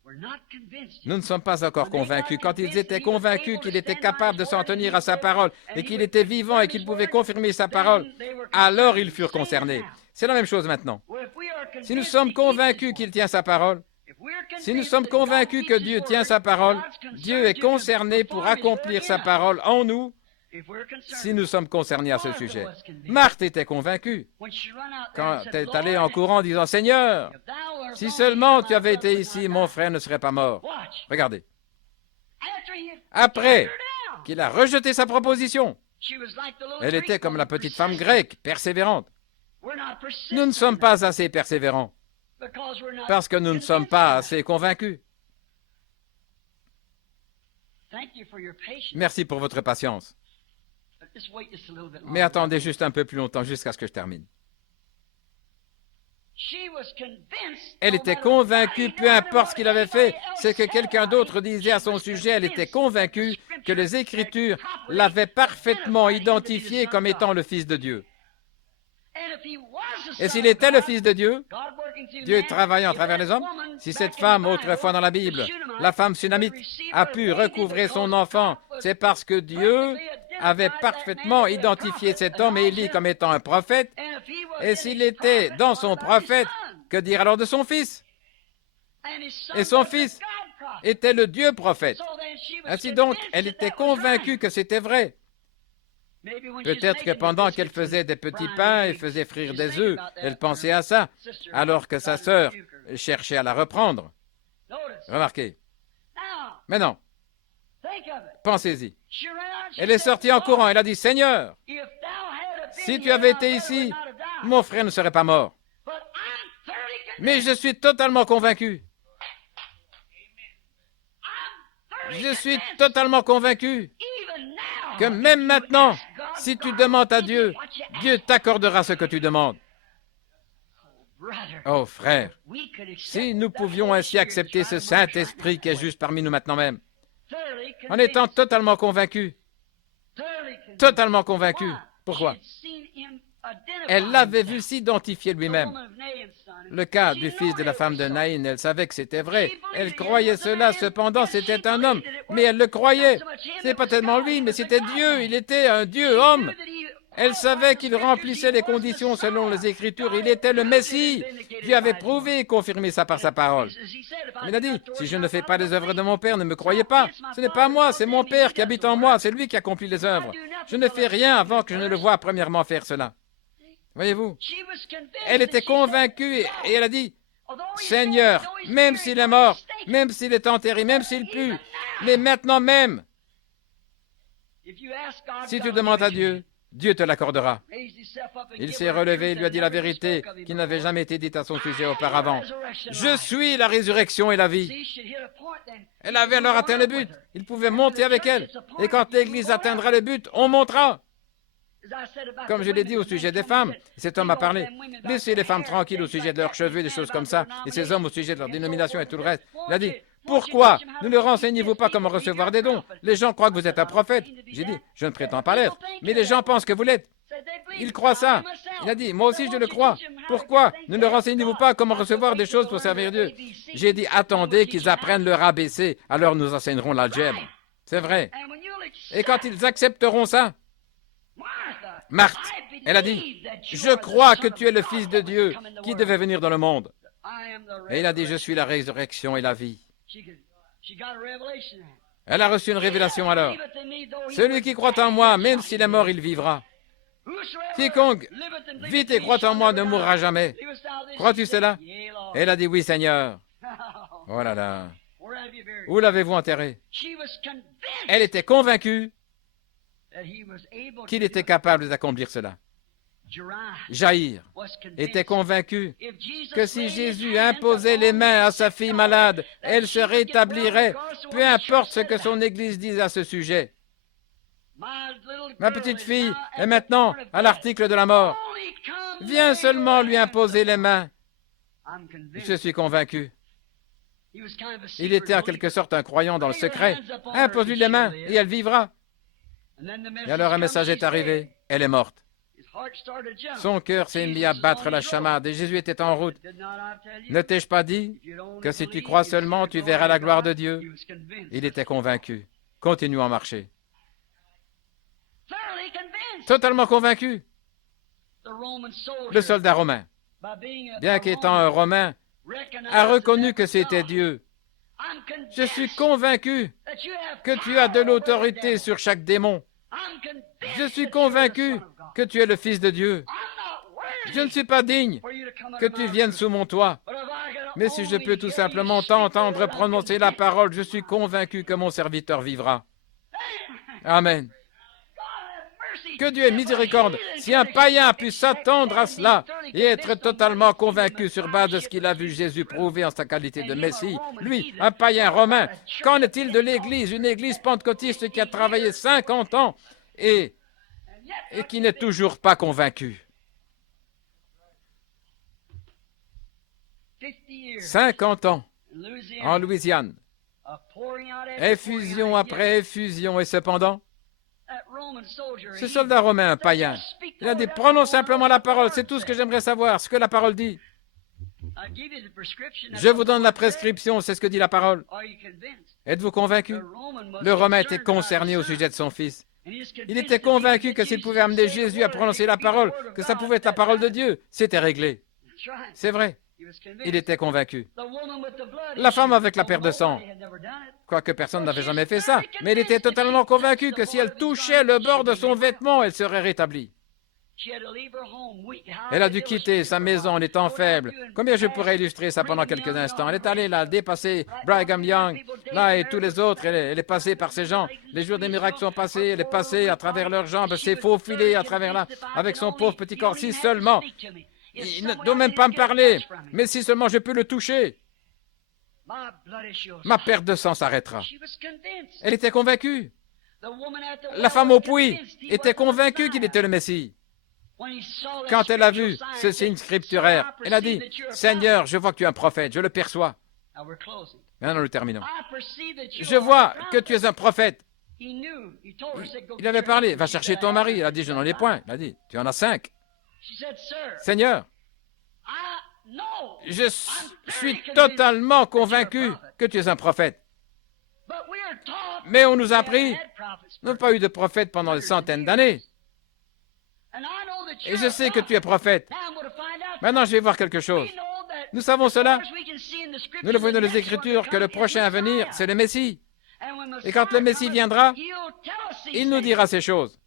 nous ne sommes pas encore convaincus. Quand ils étaient convaincus qu'il était capable de s'en tenir à sa parole et qu'il était vivant et qu'il pouvait confirmer sa parole, alors ils furent concernés. C'est la même chose maintenant. Si nous sommes convaincus qu'il tient sa parole, si nous sommes convaincus que Dieu tient sa parole, Dieu est concerné pour accomplir sa parole en nous, si nous sommes concernés à ce sujet. Marthe était convaincue quand elle est allée en courant en disant « Seigneur, si seulement tu avais été ici, mon frère ne serait pas mort. » Regardez. Après qu'il a rejeté sa proposition, elle était comme la petite femme grecque, persévérante. Nous ne sommes pas assez persévérants parce que nous ne sommes pas assez convaincus. Merci pour votre patience. Mais attendez juste un peu plus longtemps jusqu'à ce que je termine. Elle était convaincue, peu importe ce qu'il avait fait, c'est que quelqu'un d'autre disait à son sujet, elle était convaincue que les Écritures l'avaient parfaitement identifié comme étant le Fils de Dieu. Et s'il était le Fils de Dieu, Dieu travaillant à travers les hommes, si cette femme, autrefois dans la Bible, la femme sunamite, a pu recouvrer son enfant, c'est parce que Dieu avait parfaitement identifié cet homme, Élie, comme étant un prophète. Et s'il était dans son prophète, que dire alors de son fils? Et son fils était le Dieu prophète. Ainsi donc, elle était convaincue que c'était vrai. Peut-être que pendant qu'elle faisait des petits pains et faisait frire des œufs, elle pensait à ça, alors que sa sœur cherchait à la reprendre. Remarquez. Maintenant, pensez-y. Elle est sortie en courant, elle a dit, « Seigneur, si tu avais été ici, mon frère ne serait pas mort. Mais je suis totalement convaincu. Je suis totalement convaincu que même maintenant, si tu demandes à Dieu, Dieu t'accordera ce que tu demandes. » Oh frère, si nous pouvions ainsi accepter ce Saint-Esprit qui est juste parmi nous maintenant même, en étant totalement convaincus. Totalement convaincus. Pourquoi? Elle l'avait vu s'identifier lui-même. Le cas du fils de la femme de Naïn, elle savait que c'était vrai. Elle croyait cela, cependant c'était un homme. Mais elle le croyait. Ce n'est pas tellement lui, mais c'était Dieu. Il était un Dieu homme. Elle savait qu'il remplissait les conditions selon les Écritures. Il était le Messie. Dieu avait prouvé et confirmé ça par sa parole. Il a dit, si je ne fais pas les œuvres de mon Père, ne me croyez pas. Ce n'est pas moi, c'est mon Père qui habite en moi. C'est lui qui accomplit les œuvres. Je ne fais rien avant que je ne le voie premièrement faire cela. Voyez-vous, elle était convaincue et elle a dit, Seigneur, même s'il est mort, même s'il est enterré, même s'il pue, mais maintenant même, si tu demandes à Dieu, Dieu te l'accordera. Il s'est relevé et lui a dit la vérité qui n'avait jamais été dite à son sujet auparavant. Je suis la résurrection et la vie. Elle avait alors atteint le but. Il pouvait monter avec elle. Et quand l'Église atteindra le but, on montera. Comme je l'ai dit au sujet des femmes, cet homme a parlé. Laissez les femmes tranquilles au sujet de leurs cheveux, des choses comme ça, et ces hommes au sujet de leur dénomination et tout le reste. Il a dit, pourquoi ne leur enseignez-vous pas comment recevoir des dons? Les gens croient que vous êtes un prophète. J'ai dit, je ne prétends pas l'être, mais les gens pensent que vous l'êtes. Ils croient ça. Il a dit, moi aussi je le crois. Pourquoi ne leur enseignez-vous pas comment recevoir des choses pour servir Dieu? J'ai dit, attendez qu'ils apprennent leur ABC, alors nous enseignerons l'algèbre. C'est vrai. Et quand ils accepteront ça, Marthe, elle a dit, je crois que tu es le Fils de Dieu qui devait venir dans le monde. Et il a dit, je suis la résurrection et la vie. Elle a reçu une révélation alors. Celui qui croit en moi, même s'il est mort, il vivra. Quiconque vit et croit en moi ne mourra jamais. Crois-tu cela? Elle a dit, oui, Seigneur. Oh là là. Où l'avez-vous enterré? Elle était convaincue qu'il était capable d'accomplir cela. Jaïr était convaincu que si Jésus imposait les mains à sa fille malade, elle se rétablirait, peu importe ce que son Église dise à ce sujet. Ma petite fille est maintenant à l'article de la mort. Viens seulement lui imposer les mains. Je suis convaincu. Il était en quelque sorte un croyant dans le secret. Impose-lui les mains et elle vivra. Et alors un message est arrivé. Elle est morte. Son cœur s'est mis à battre la chamade et Jésus était en route. Ne t'ai-je pas dit que si tu crois seulement, tu verras la gloire de Dieu? Il était convaincu. Continuons à marcher. Totalement convaincu. Le soldat romain, bien qu'étant un Romain, a reconnu que c'était Dieu. Je suis convaincu que tu as de l'autorité sur chaque démon. Je suis convaincu que tu es le Fils de Dieu. Je ne suis pas digne que tu viennes sous mon toit. Mais si je peux tout simplement t'entendre prononcer la parole, je suis convaincu que mon serviteur vivra. Amen. Que Dieu ait miséricorde. Si un païen a pu s'attendre à cela et être totalement convaincu sur base de ce qu'il a vu Jésus prouver en sa qualité de Messie, lui, un païen romain, qu'en est-il de l'Église, une Église pentecôtiste qui a travaillé 50 ans et qui n'est toujours pas convaincue? 50 ans en Louisiane, effusion après effusion, et cependant, ce soldat romain, un païen, il a dit, prenons simplement la parole, c'est tout ce que j'aimerais savoir, ce que la parole dit. Je vous donne la prescription, c'est ce que dit la parole. Êtes-vous convaincu? Le Romain était concerné au sujet de son fils. Il était convaincu que s'il pouvait amener Jésus à prononcer la parole, que ça pouvait être la parole de Dieu, c'était réglé. C'est vrai. Il était convaincu. La femme avec la paire de sang, quoique personne n'avait jamais fait ça, mais il était totalement convaincu que si elle touchait le bord de son vêtement, elle serait rétablie. Elle a dû quitter sa maison en étant faible. Combien je pourrais illustrer ça pendant quelques instants? Elle est allée là, dépasser Brigham Young, là et tous les autres. Elle est passée par ces gens. Les jours des miracles sont passés. Elle est passée à travers leurs jambes, s'est faufilée à travers là, avec son pauvre petit corps. Si seulement, il ne doit même pas me parler, mais si seulement je peux le toucher, ma perte de sang s'arrêtera. Elle était convaincue. La femme au puits était convaincue qu'il était le Messie. Quand elle a vu ce signe scripturaire, elle a dit, « Seigneur, je vois que tu es un prophète, je le perçois. » Maintenant, nous terminons. Je vois que tu es un prophète. Il avait parlé, va chercher ton mari. Il a dit, je n'en ai point. Il a dit, tu en as 5. Seigneur, je suis totalement convaincu que tu es un prophète. Mais on nous a appris, nous n'avons pas eu de prophète pendant des centaines d'années. Et je sais que tu es prophète. Maintenant, je vais voir quelque chose. Nous savons cela. Nous le voyons dans les Écritures que le prochain à venir, c'est le Messie. Et quand le Messie viendra, il nous dira ces choses.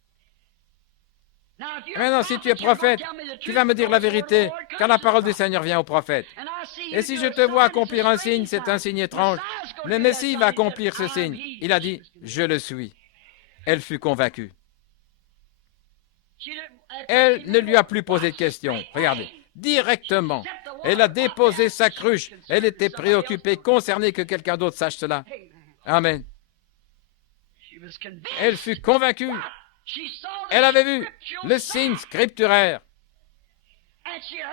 Maintenant, si tu es prophète, tu vas me dire la vérité, car la parole du Seigneur vient au prophète. Et si je te vois accomplir un signe, c'est un signe étrange. Le Messie va accomplir ce signe. Il a dit, je le suis. Elle fut convaincue. Elle ne lui a plus posé de questions. Regardez, directement, elle a déposé sa cruche. Elle était préoccupée, concernée que quelqu'un d'autre sache cela. Amen. Elle fut convaincue. Elle avait vu le signe scripturaire.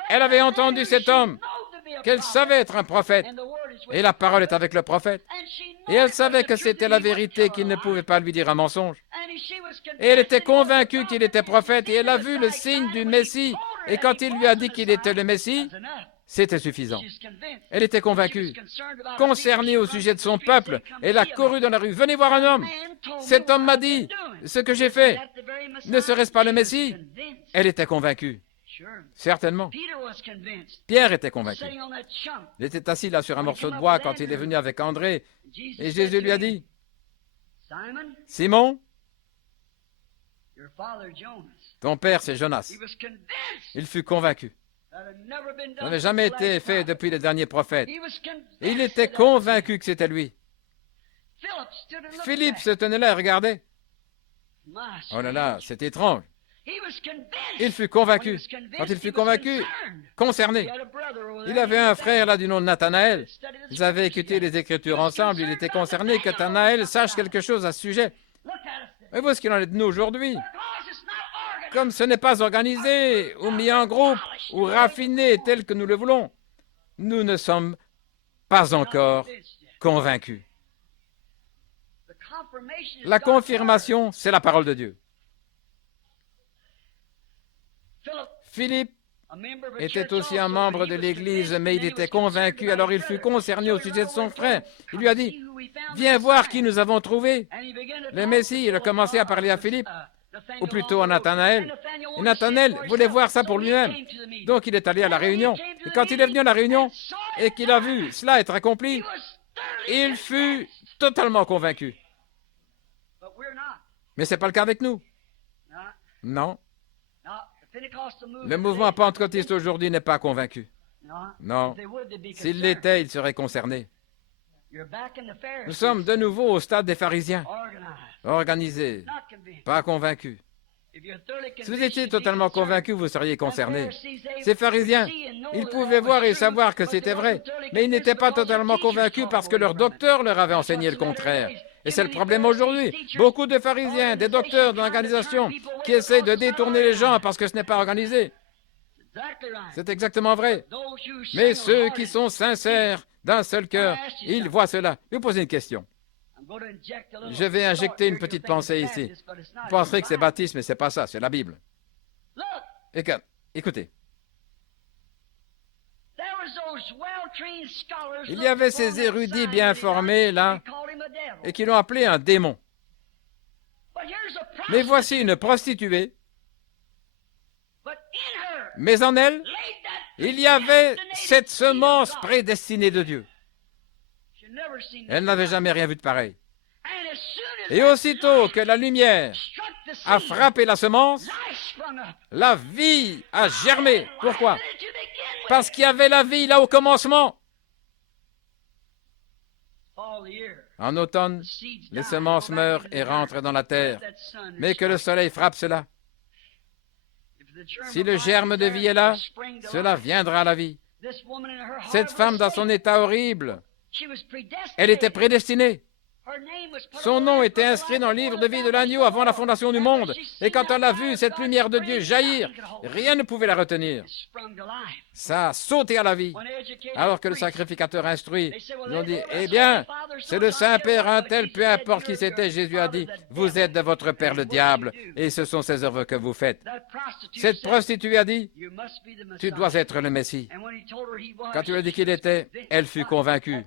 Elle avait entendu cet homme, qu'elle savait être un prophète. Et la parole est avec le prophète. Et elle savait que c'était la vérité, qu'il ne pouvait pas lui dire un mensonge. Et elle était convaincue qu'il était prophète, et elle a vu le signe du Messie. Et quand il lui a dit qu'il était le Messie, C'était suffisant. Elle était convaincue. Concernée au sujet de son peuple, elle a couru dans la rue. Venez voir un homme. Cet homme m'a dit ce que j'ai fait. Ne serait-ce pas le Messie? Elle était convaincue. Certainement. Pierre était convaincu. Il était assis là sur un morceau de bois quand il est venu avec André. Et Jésus lui a dit, Simon, ton père c'est Jonas. Il fut convaincu. Ça n'avait jamais été fait depuis les derniers prophètes. Et il était convaincu que c'était lui. Philippe se tenait là et regardait. Oh là là, c'est étrange. Il fut convaincu. Quand il fut convaincu, concerné. Il avait un frère là du nom de Nathanaël. Ils avaient écouté les Écritures ensemble. Il était concerné que Nathanaël sache quelque chose à ce sujet. Et voici ce qu'il en est de nous aujourd'hui. Comme ce n'est pas organisé, ou mis en groupe, ou raffiné tel que nous le voulons, nous ne sommes pas encore convaincus. La confirmation, c'est la parole de Dieu. Philippe était aussi un membre de l'Église, mais il était convaincu, alors il fut concerné au sujet de son frère. Il lui a dit, « Viens voir qui nous avons trouvé. » Le Messie, il a commencé à parler à Philippe, ou plutôt à Nathanaël. Et Nathanaël voulait voir ça pour lui-même. Donc il est allé à la réunion. Et quand il est venu à la réunion et qu'il a vu cela être accompli, il fut totalement convaincu. Mais ce n'est pas le cas avec nous. Non. Le mouvement pentecôtiste aujourd'hui n'est pas convaincu. Non. S'il l'était, il serait concerné. Nous sommes de nouveau au stade des pharisiens. Organisés, pas convaincus. Si vous étiez totalement convaincu, vous seriez concerné. Ces pharisiens, ils pouvaient voir et savoir que c'était vrai, mais ils n'étaient pas totalement convaincus parce que leur docteur leur avait enseigné le contraire. Et c'est le problème aujourd'hui. Beaucoup de pharisiens, des docteurs d'organisation qui essayent de détourner les gens parce que ce n'est pas organisé. C'est exactement vrai. Mais ceux qui sont sincères d'un seul cœur, ils voient cela. Je vais vous poser une question. Je vais injecter une petite pensée ici. Vous penserez que c'est baptiste, mais ce n'est pas ça, c'est la Bible. Écoutez. Il y avait ces érudits bien formés, là, et qui l'ont appelé un démon. Mais voici une prostituée. Mais en elle, il y avait cette semence prédestinée de Dieu. Elle n'avait jamais rien vu de pareil. Et aussitôt que la lumière a frappé la semence, la vie a germé. Pourquoi? Parce qu'il y avait la vie là au commencement. En automne, les semences meurent et rentrent dans la terre, mais que le soleil frappe cela. Si le germe de vie est là, cela viendra à la vie. Cette femme dans son état horrible, elle était prédestinée. Son nom était inscrit dans le livre de vie de l'agneau avant la fondation du monde. Et quand elle a vu cette lumière de Dieu jaillir, rien ne pouvait la retenir. Ça a sauté à la vie. Alors que le sacrificateur instruit, ils ont dit, eh bien, c'est le Saint-Père un tel, peu importe qui c'était, Jésus a dit, vous êtes de votre père le diable, et ce sont ses œuvres que vous faites. Cette prostituée a dit, tu dois être le Messie. Quand tu lui as dit qu'il était, elle fut convaincue.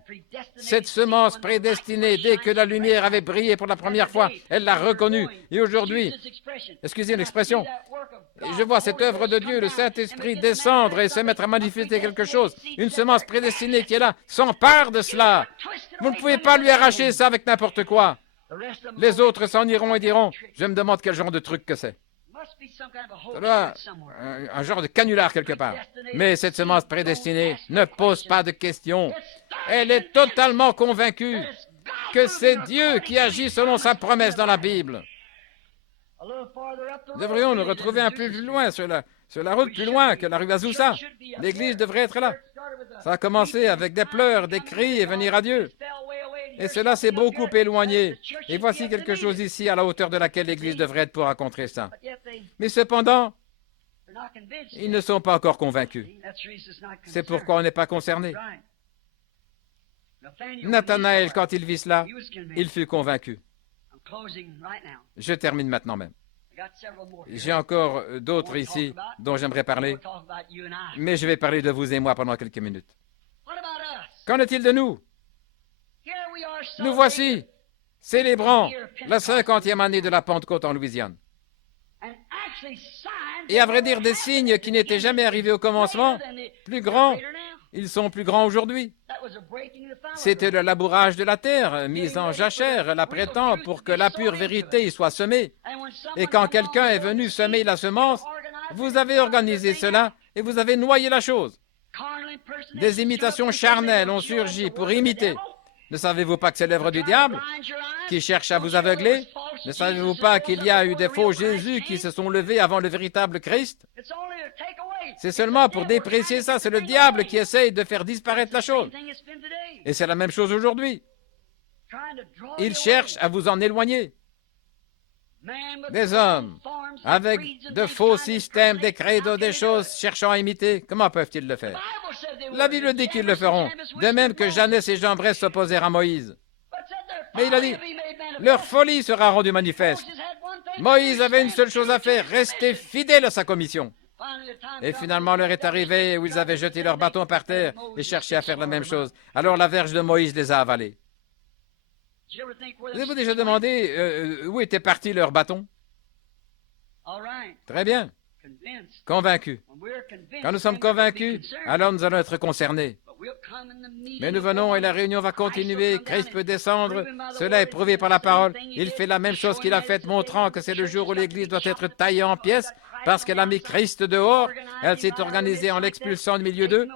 Cette semence prédestinée, dès que la lumière avait brillé pour la première fois, elle l'a reconnue. Et aujourd'hui, excusez l'expression, je vois cette œuvre de Dieu, le Saint-Esprit descendre et se mettre à manifester quelque chose. Une semence prédestinée qui est là s'empare de cela. Vous ne pouvez pas lui arracher ça avec n'importe quoi. Les autres s'en iront et diront, je me demande quel genre de truc que c'est. Ça doit un genre de canular quelque part. Mais cette semence prédestinée ne pose pas de questions. Elle est totalement convaincue que c'est Dieu qui agit selon sa promesse dans la Bible. Devrions nous retrouver un peu plus loin sur la route, plus loin que la rue Azusa. L'église devrait être là. Ça a commencé avec des pleurs, des cris et venir à Dieu. Et cela s'est beaucoup éloigné. Et voici quelque chose ici à la hauteur de laquelle l'église devrait être pour rencontrer ça. Mais cependant, ils ne sont pas encore convaincus. C'est pourquoi on n'est pas concerné. Nathanaël, quand il vit cela, il fut convaincu. Je termine maintenant même. J'ai encore d'autres ici dont j'aimerais parler, mais je vais parler de vous et moi pendant quelques minutes. Qu'en est-il de nous? Nous voici, célébrant la 50e année de la Pentecôte en Louisiane. Et à vrai dire, des signes qui n'étaient jamais arrivés au commencement, plus grands, ils sont plus grands aujourd'hui. C'était le labourage de la terre, mis en jachère, l'apprêtant pour que la pure vérité y soit semée. Et quand quelqu'un est venu semer la semence, vous avez organisé cela et vous avez noyé la chose. Des imitations charnelles ont surgi pour imiter. Ne savez-vous pas que c'est l'œuvre du diable qui cherche à vous aveugler? Ne savez-vous pas qu'il y a eu des faux Jésus qui se sont levés avant le véritable Christ? C'est seulement pour déprécier ça. C'est le diable qui essaye de faire disparaître la chose. Et c'est la même chose aujourd'hui. Il cherche à vous en éloigner. Des hommes avec de faux systèmes, des credos, des choses cherchant à imiter, comment peuvent-ils le faire? La Bible dit qu'ils le feront, de même que Jannes et Jambres s'opposèrent à Moïse. Mais il a dit, leur folie sera rendue manifeste. Moïse avait une seule chose à faire, rester fidèle à sa commission. Et finalement, l'heure est arrivée où ils avaient jeté leur bâton par terre et cherché à faire la même chose. Alors la verge de Moïse les a avalés. Vous avez-vous déjà demandé où était parti leur bâton? Très bien. Convaincus. Quand nous sommes convaincus, alors nous allons être concernés. Mais nous venons et la réunion va continuer. Christ peut descendre. Cela est prouvé par la parole. Il fait la même chose qu'il a faite, montrant que c'est le jour où l'Église doit être taillée en pièces parce qu'elle a mis Christ dehors. Elle s'est organisée en l'expulsant du milieu d'eux.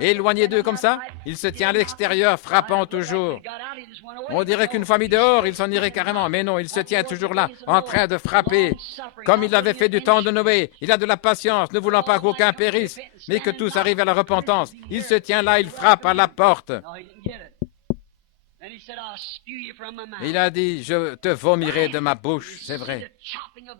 Éloigné d'eux comme ça, il se tient à l'extérieur, frappant toujours. On dirait qu'une fois mis dehors, il s'en irait carrément. Mais non, il se tient toujours là, en train de frapper, comme il l'avait fait du temps de Noé. Il a de la patience, ne voulant pas qu'aucun périsse, mais que tous arrivent à la repentance. Il se tient là, il frappe à la porte. Il a dit, je te vomirai de ma bouche, c'est vrai.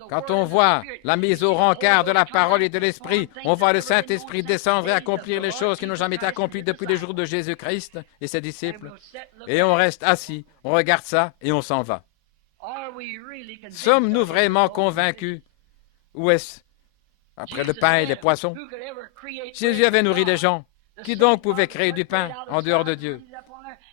Quand on voit la mise au rencard de la parole et de l'esprit, on voit le Saint-Esprit descendre et accomplir les choses qui n'ont jamais été accomplies depuis les jours de Jésus-Christ et ses disciples. Et on reste assis, on regarde ça et on s'en va. Sommes-nous vraiment convaincus? Où est-ce? Après le pain et les poissons. Jésus avait nourri les gens. Qui donc pouvait créer du pain en dehors de Dieu?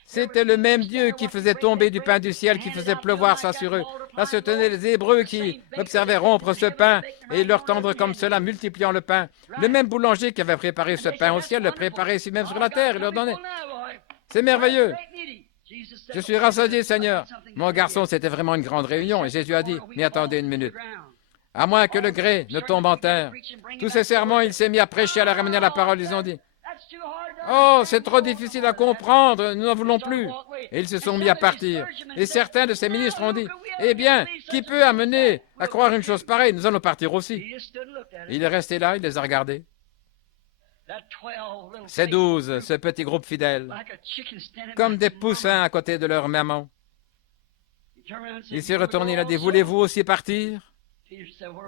C'était le même Dieu qui faisait tomber du pain du ciel, qui faisait pleuvoir ça sur eux. Là se tenaient les Hébreux qui observaient rompre ce pain et leur tendre comme cela, multipliant le pain. Le même boulanger qui avait préparé ce pain au ciel, le préparait ici même sur la terre, il leur donnait. C'est merveilleux. Je suis rassasié, Seigneur. Mon garçon, c'était vraiment une grande réunion. Et Jésus a dit, mais attendez une minute. À moins que le grès ne tombe en terre. Tous ces sermons, il s'est mis à prêcher, à la ramener à la parole. Ils ont dit, oh, c'est trop difficile à comprendre, nous n'en voulons plus. Et ils se sont mis à partir. Et certains de ces ministres ont dit, eh bien, qui peut amener à croire une chose pareille? Nous allons partir aussi. Il est resté là, il les a regardés. Ces 12, ce petit groupe fidèle, comme des poussins à côté de leur maman. Il s'est retourné, il a dit, voulez-vous aussi partir? Et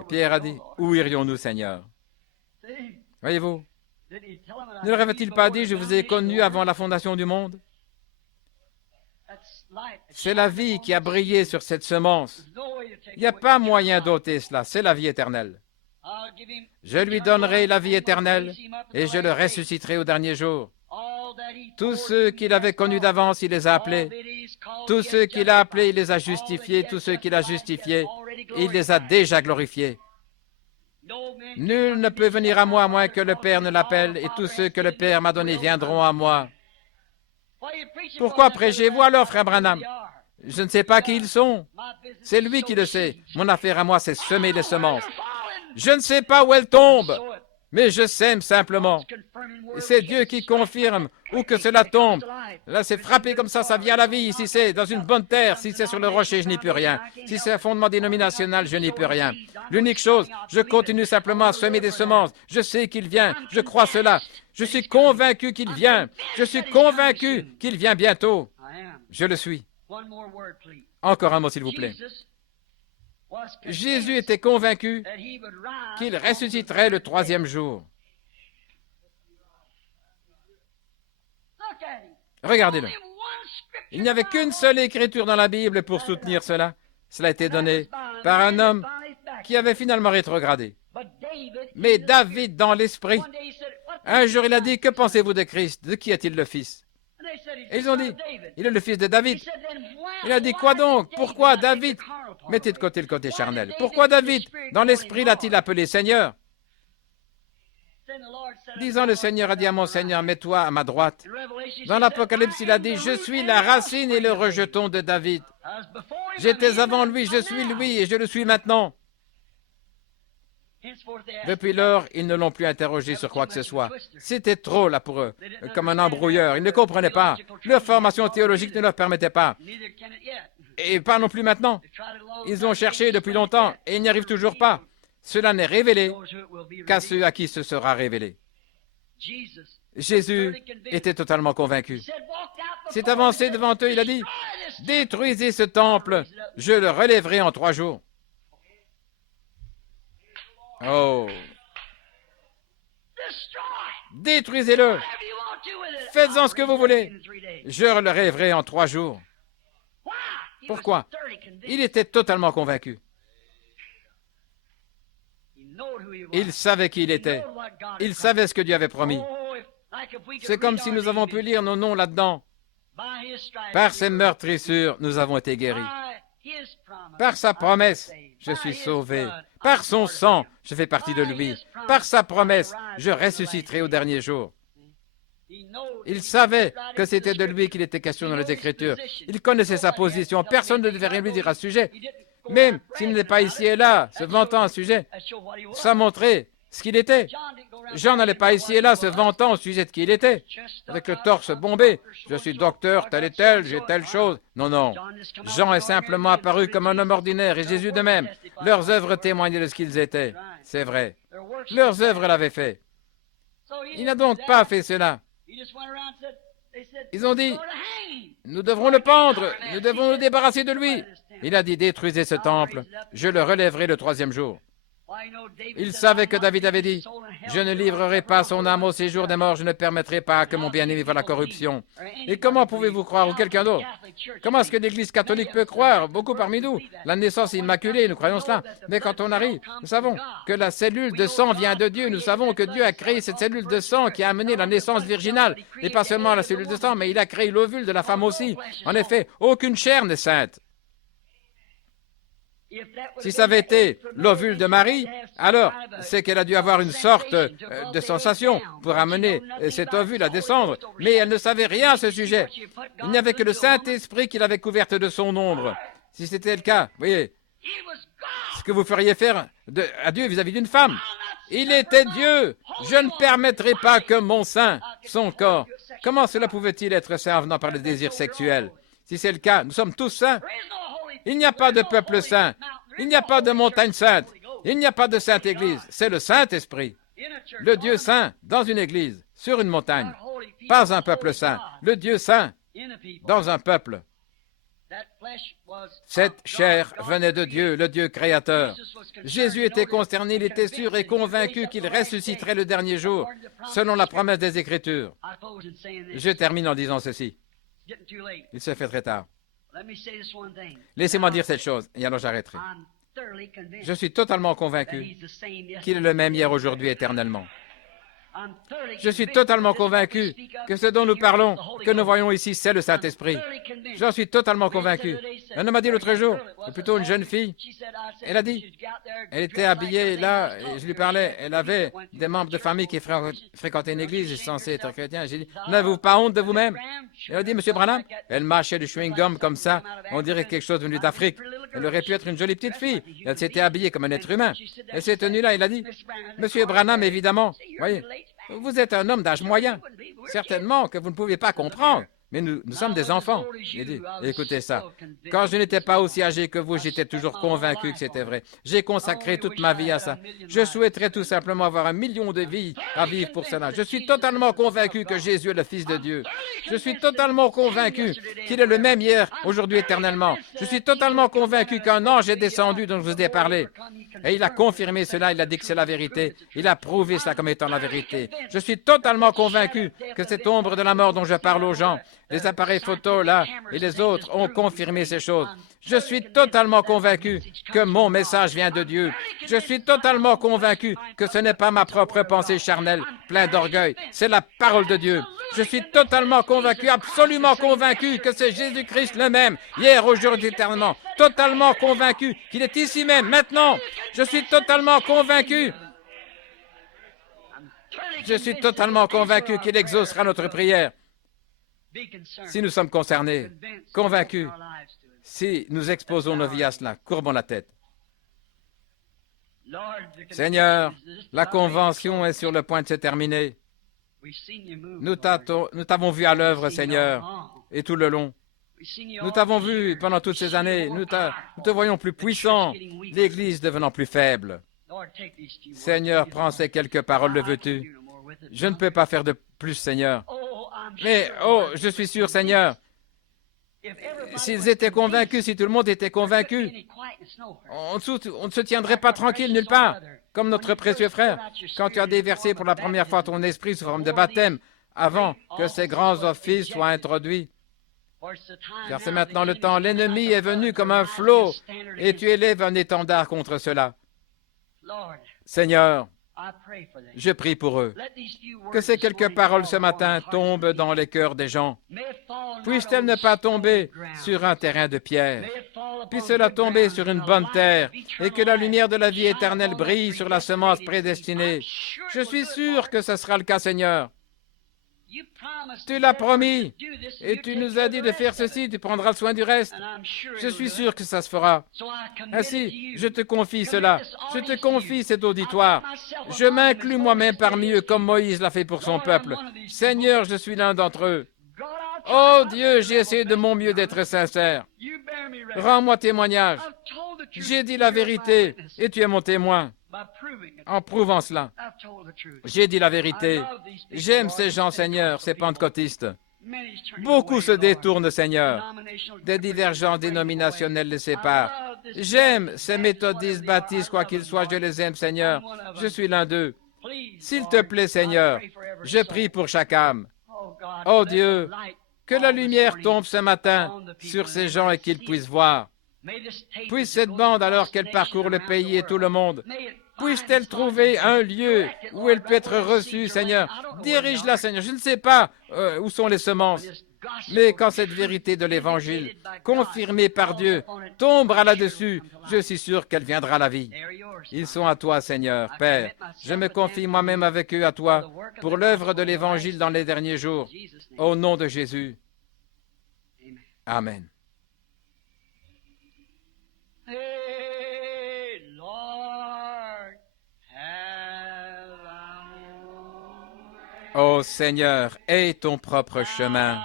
Pierre a dit, où irions-nous, Seigneur? Voyez-vous? Ne leur avait-il pas dit, je vous ai connu avant la fondation du monde? C'est la vie qui a brillé sur cette semence. Il n'y a pas moyen d'ôter cela, c'est la vie éternelle. Je lui donnerai la vie éternelle et je le ressusciterai au dernier jour. Tous ceux qu'il avait connus d'avance, il les a appelés. Tous ceux qu'il a appelés, il les a justifiés. Tous ceux qu'il a justifiés, il les a déjà glorifiés. Nul ne peut venir à moi à moins que le Père ne l'appelle, et tous ceux que le Père m'a donnés viendront à moi. Pourquoi prêchez-vous alors, frère Branham? Je ne sais pas qui ils sont. C'est lui qui le sait. Mon affaire à moi, c'est semer les semences. Je ne sais pas où elles tombent, mais je sème simplement. C'est Dieu qui confirme où que cela tombe. Là, c'est frappé comme ça vient à la vie. Si c'est dans une bonne terre, si c'est sur le rocher, je n'y peux rien. Si c'est un fondement dénominationnel, je n'y peux rien. L'unique chose, je continue simplement à semer des semences. Je sais qu'il vient, je crois cela. Je suis convaincu qu'il vient. Je suis convaincu qu'il vient bientôt. Je le suis. Encore un mot, s'il vous plaît. Jésus était convaincu qu'il ressusciterait le troisième jour. Regardez-le. Il n'y avait qu'une seule écriture dans la Bible pour soutenir cela. Cela a été donné par un homme qui avait finalement rétrogradé. Mais David, dans l'esprit, un jour il a dit, que pensez-vous de Christ? De qui est-il le fils? Et ils ont dit, il est le fils de David. Il a dit, quoi donc? Pourquoi David? Mettez de côté le côté charnel. Pourquoi David, dans l'esprit, l'a-t-il appelé Seigneur? Disant, le Seigneur a dit à mon Seigneur, mets-toi à ma droite. Dans l'Apocalypse, il a dit, je suis la racine et le rejeton de David. J'étais avant lui, je suis lui et je le suis maintenant. Depuis lors, ils ne l'ont plus interrogé sur quoi que ce soit. C'était trop là pour eux, comme un embrouilleur. Ils ne comprenaient pas. Leur formation théologique ne leur permettait pas. Et pas non plus maintenant. Ils ont cherché depuis longtemps et ils n'y arrivent toujours pas. Cela n'est révélé qu'à ceux à qui ce sera révélé. Jésus était totalement convaincu. S'est avancé devant eux, il a dit, « Détruisez ce temple, je le relèverai en 3 jours. » Oh! Détruisez-le. Faites-en ce que vous voulez. Je le relèverai en 3 jours. Pourquoi? Il était totalement convaincu. Il savait qui il était. Il savait ce que Dieu avait promis. C'est comme si nous avons pu lire nos noms là-dedans. Par ses meurtrissures, nous avons été guéris. Par sa promesse, je suis sauvé. Par son sang, je fais partie de lui. Par sa promesse, je ressusciterai au dernier jour. Il savait que c'était de lui qu'il était question dans les Écritures. Il connaissait sa position. Personne ne devait rien lui dire à ce sujet. Même s'il n'est pas ici et là, se vantant à ce sujet, ça montrait ce qu'il était. Jean n'allait pas ici et là se vantant au sujet de qui il était, avec le torse bombé. Je suis docteur, tel et tel, j'ai telle chose. Non, non. Jean est simplement apparu comme un homme ordinaire et Jésus de même. Leurs œuvres témoignaient de ce qu'ils étaient. C'est vrai. Leurs œuvres l'avaient fait. Il n'a donc pas fait cela. Ils ont dit, nous devrons le pendre, nous devons nous débarrasser de lui. Il a dit, détruisez ce temple, je le relèverai le 3e jour. Il savait que David avait dit, je ne livrerai pas son âme au séjour des morts, je ne permettrai pas que mon bien-aimé voie la corruption. Et comment pouvez-vous croire, ou quelqu'un d'autre? Comment est-ce que l'Église catholique peut croire, beaucoup parmi nous, la naissance immaculée, nous croyons cela. Mais quand on arrive, nous savons que la cellule de sang vient de Dieu. Nous savons que Dieu a créé cette cellule de sang qui a amené la naissance virginale. Et pas seulement la cellule de sang, mais il a créé l'ovule de la femme aussi. En effet, aucune chair n'est sainte. Si ça avait été l'ovule de Marie, alors c'est qu'elle a dû avoir une sorte de sensation pour amener cet ovule à descendre, mais elle ne savait rien à ce sujet. Il n'y avait que le Saint-Esprit qui l'avait couverte de son ombre. Si c'était le cas, voyez, ce que vous feriez faire à Dieu vis-à-vis d'une femme. Il était Dieu. Je ne permettrai pas que mon sein, son corps, comment cela pouvait-il être saint en venant par le désir sexuel? Si c'est le cas, nous sommes tous saints. Il n'y a pas de peuple saint. Il n'y a pas de montagne sainte. Il n'y a pas de sainte église. C'est le Saint-Esprit. Le Dieu saint dans une église, sur une montagne. Pas un peuple saint. Le Dieu saint dans un peuple. Cette chair venait de Dieu, le Dieu créateur. Jésus était consterné, il était sûr et convaincu qu'il ressusciterait le dernier jour, selon la promesse des Écritures. Je termine en disant ceci. Il se fait très tard. Laissez-moi dire cette chose, et alors j'arrêterai. Je suis totalement convaincu qu'il est le même hier, aujourd'hui, éternellement. Je suis totalement convaincu que ce dont nous parlons, que nous voyons ici, c'est le Saint-Esprit. J'en suis totalement convaincu. Un homme m'a dit l'autre jour, ou plutôt une jeune fille, elle a dit, elle était habillée là, et je lui parlais, elle avait des membres de famille qui fréquentaient une église, censée être chrétien. J'ai dit, n'avez-vous pas honte de vous-même? Elle a dit, Monsieur Branham, elle mâchait du chewing-gum comme ça, on dirait quelque chose venu d'Afrique. Elle aurait pu être une jolie petite fille. Elle s'était habillée comme un être humain. Elle s'est tenue là, il a dit, Monsieur Branham, évidemment, voyez, vous êtes un homme d'âge moyen. Certainement que vous ne pouvez pas comprendre. Mais nous sommes des enfants. Il dit, écoutez ça. Quand je n'étais pas aussi âgé que vous, j'étais toujours convaincu que c'était vrai. J'ai consacré toute ma vie à ça. Je souhaiterais tout simplement avoir 1 million de vies à vivre pour cela. Je suis totalement convaincu que Jésus est le Fils de Dieu. Je suis totalement convaincu qu'il est le même hier, aujourd'hui, éternellement. Je suis totalement convaincu qu'un ange est descendu dont je vous ai parlé. Et il a confirmé cela, il a dit que c'est la vérité. Il a prouvé cela comme étant la vérité. Je suis totalement convaincu que cette ombre de la mort dont je parle aux gens les appareils photo là et les autres ont confirmé ces choses. Je suis totalement convaincu que mon message vient de Dieu. Je suis totalement convaincu que ce n'est pas ma propre pensée charnelle, plein d'orgueil. C'est la parole de Dieu. Je suis totalement convaincu, absolument convaincu que c'est Jésus-Christ le même, hier, aujourd'hui, éternellement. Totalement convaincu qu'il est ici même, maintenant. Je suis totalement convaincu. Je suis totalement convaincu qu'il exaucera notre prière. Si nous sommes concernés, convaincus, si nous exposons nos vies à cela, courbons la tête. Seigneur, la convention est sur le point de se terminer. Nous t'avons vu à l'œuvre, Seigneur, et tout le long. Nous t'avons vu pendant toutes ces années. Nous te voyons plus puissant, l'Église devenant plus faible. Seigneur, prends ces quelques paroles, le veux-tu? Je ne peux pas faire de plus, Seigneur. Mais, je suis sûr, Seigneur, s'ils étaient convaincus, si tout le monde était convaincu, on ne se tiendrait pas tranquille nulle part, comme notre précieux frère. Quand tu as déversé pour la première fois ton esprit sous forme de baptême, avant que ces grands offices soient introduits. Car c'est maintenant le temps. L'ennemi est venu comme un flot, et tu élèves un étendard contre cela. Seigneur, je prie pour eux. Que ces quelques paroles ce matin tombent dans les cœurs des gens. Puissent-elles ne pas tomber sur un terrain de pierre. Puisse-la tomber sur une bonne terre et que la lumière de la vie éternelle brille sur la semence prédestinée. Je suis sûr que ce sera le cas, Seigneur. Tu l'as promis et tu nous as dit de faire ceci, tu prendras soin du reste. Je suis sûr que ça se fera. Ainsi, je te confie cela. Je te confie cet auditoire. Je m'inclus moi-même parmi eux comme Moïse l'a fait pour son peuple. Seigneur, je suis l'un d'entre eux. Oh Dieu, j'ai essayé de mon mieux d'être sincère. Rends-moi témoignage. J'ai dit la vérité et tu es mon témoin. En prouvant cela, j'ai dit la vérité. J'aime ces gens, Seigneur, ces pentecôtistes. Beaucoup se détournent, Seigneur. Des divergences dénominationnelles les séparent. J'aime ces méthodistes, baptistes, quoi qu'ils soient, je les aime, Seigneur. Je suis l'un d'eux. S'il te plaît, Seigneur, je prie pour chaque âme. Oh Dieu, que la lumière tombe ce matin sur ces gens et qu'ils puissent voir. Puisse cette bande, alors qu'elle parcourt le pays et tout le monde, puisse-t-elle trouver un lieu où elle peut être reçue, Seigneur. Dirige-la, Seigneur. Je ne sais pas où sont les semences, mais quand cette vérité de l'Évangile, confirmée par Dieu, tombera là-dessus, je suis sûr qu'elle viendra à la vie. Ils sont à toi, Seigneur, Père. Je me confie moi-même avec eux à toi pour l'œuvre de l'Évangile dans les derniers jours. Au nom de Jésus. Amen. Ô Seigneur, aie ton propre chemin.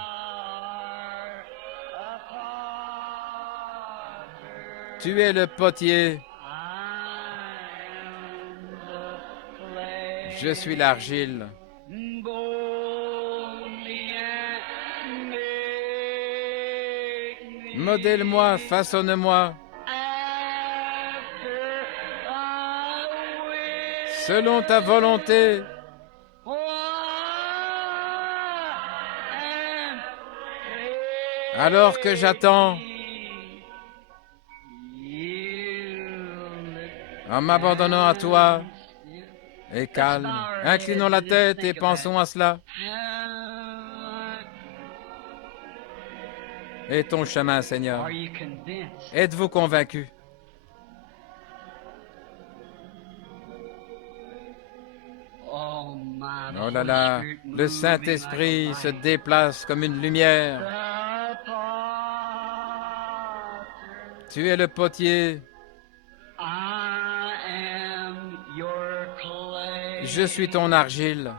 Tu es le potier. Je suis l'argile. Modèle-moi, façonne-moi. Selon ta volonté. Alors que j'attends, en m'abandonnant à toi, et calme, inclinons la tête et pensons à cela. Et ton chemin, Seigneur. Êtes-vous convaincus? Oh là là, le Saint-Esprit se déplace comme une lumière. Tu es le potier. Je suis ton argile.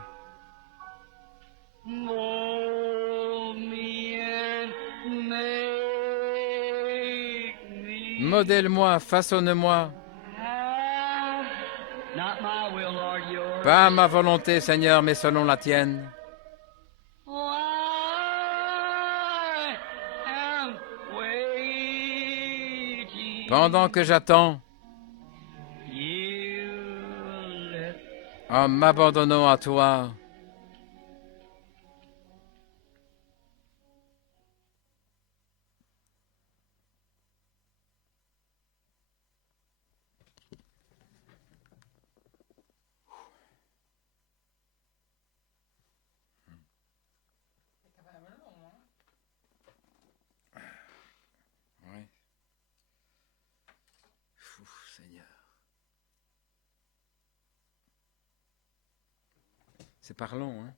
Modèle-moi, façonne-moi. Pas ma volonté, Seigneur, mais selon la tienne. Pendant que j'attends, en m'abandonnant à toi, C'est parlant, hein?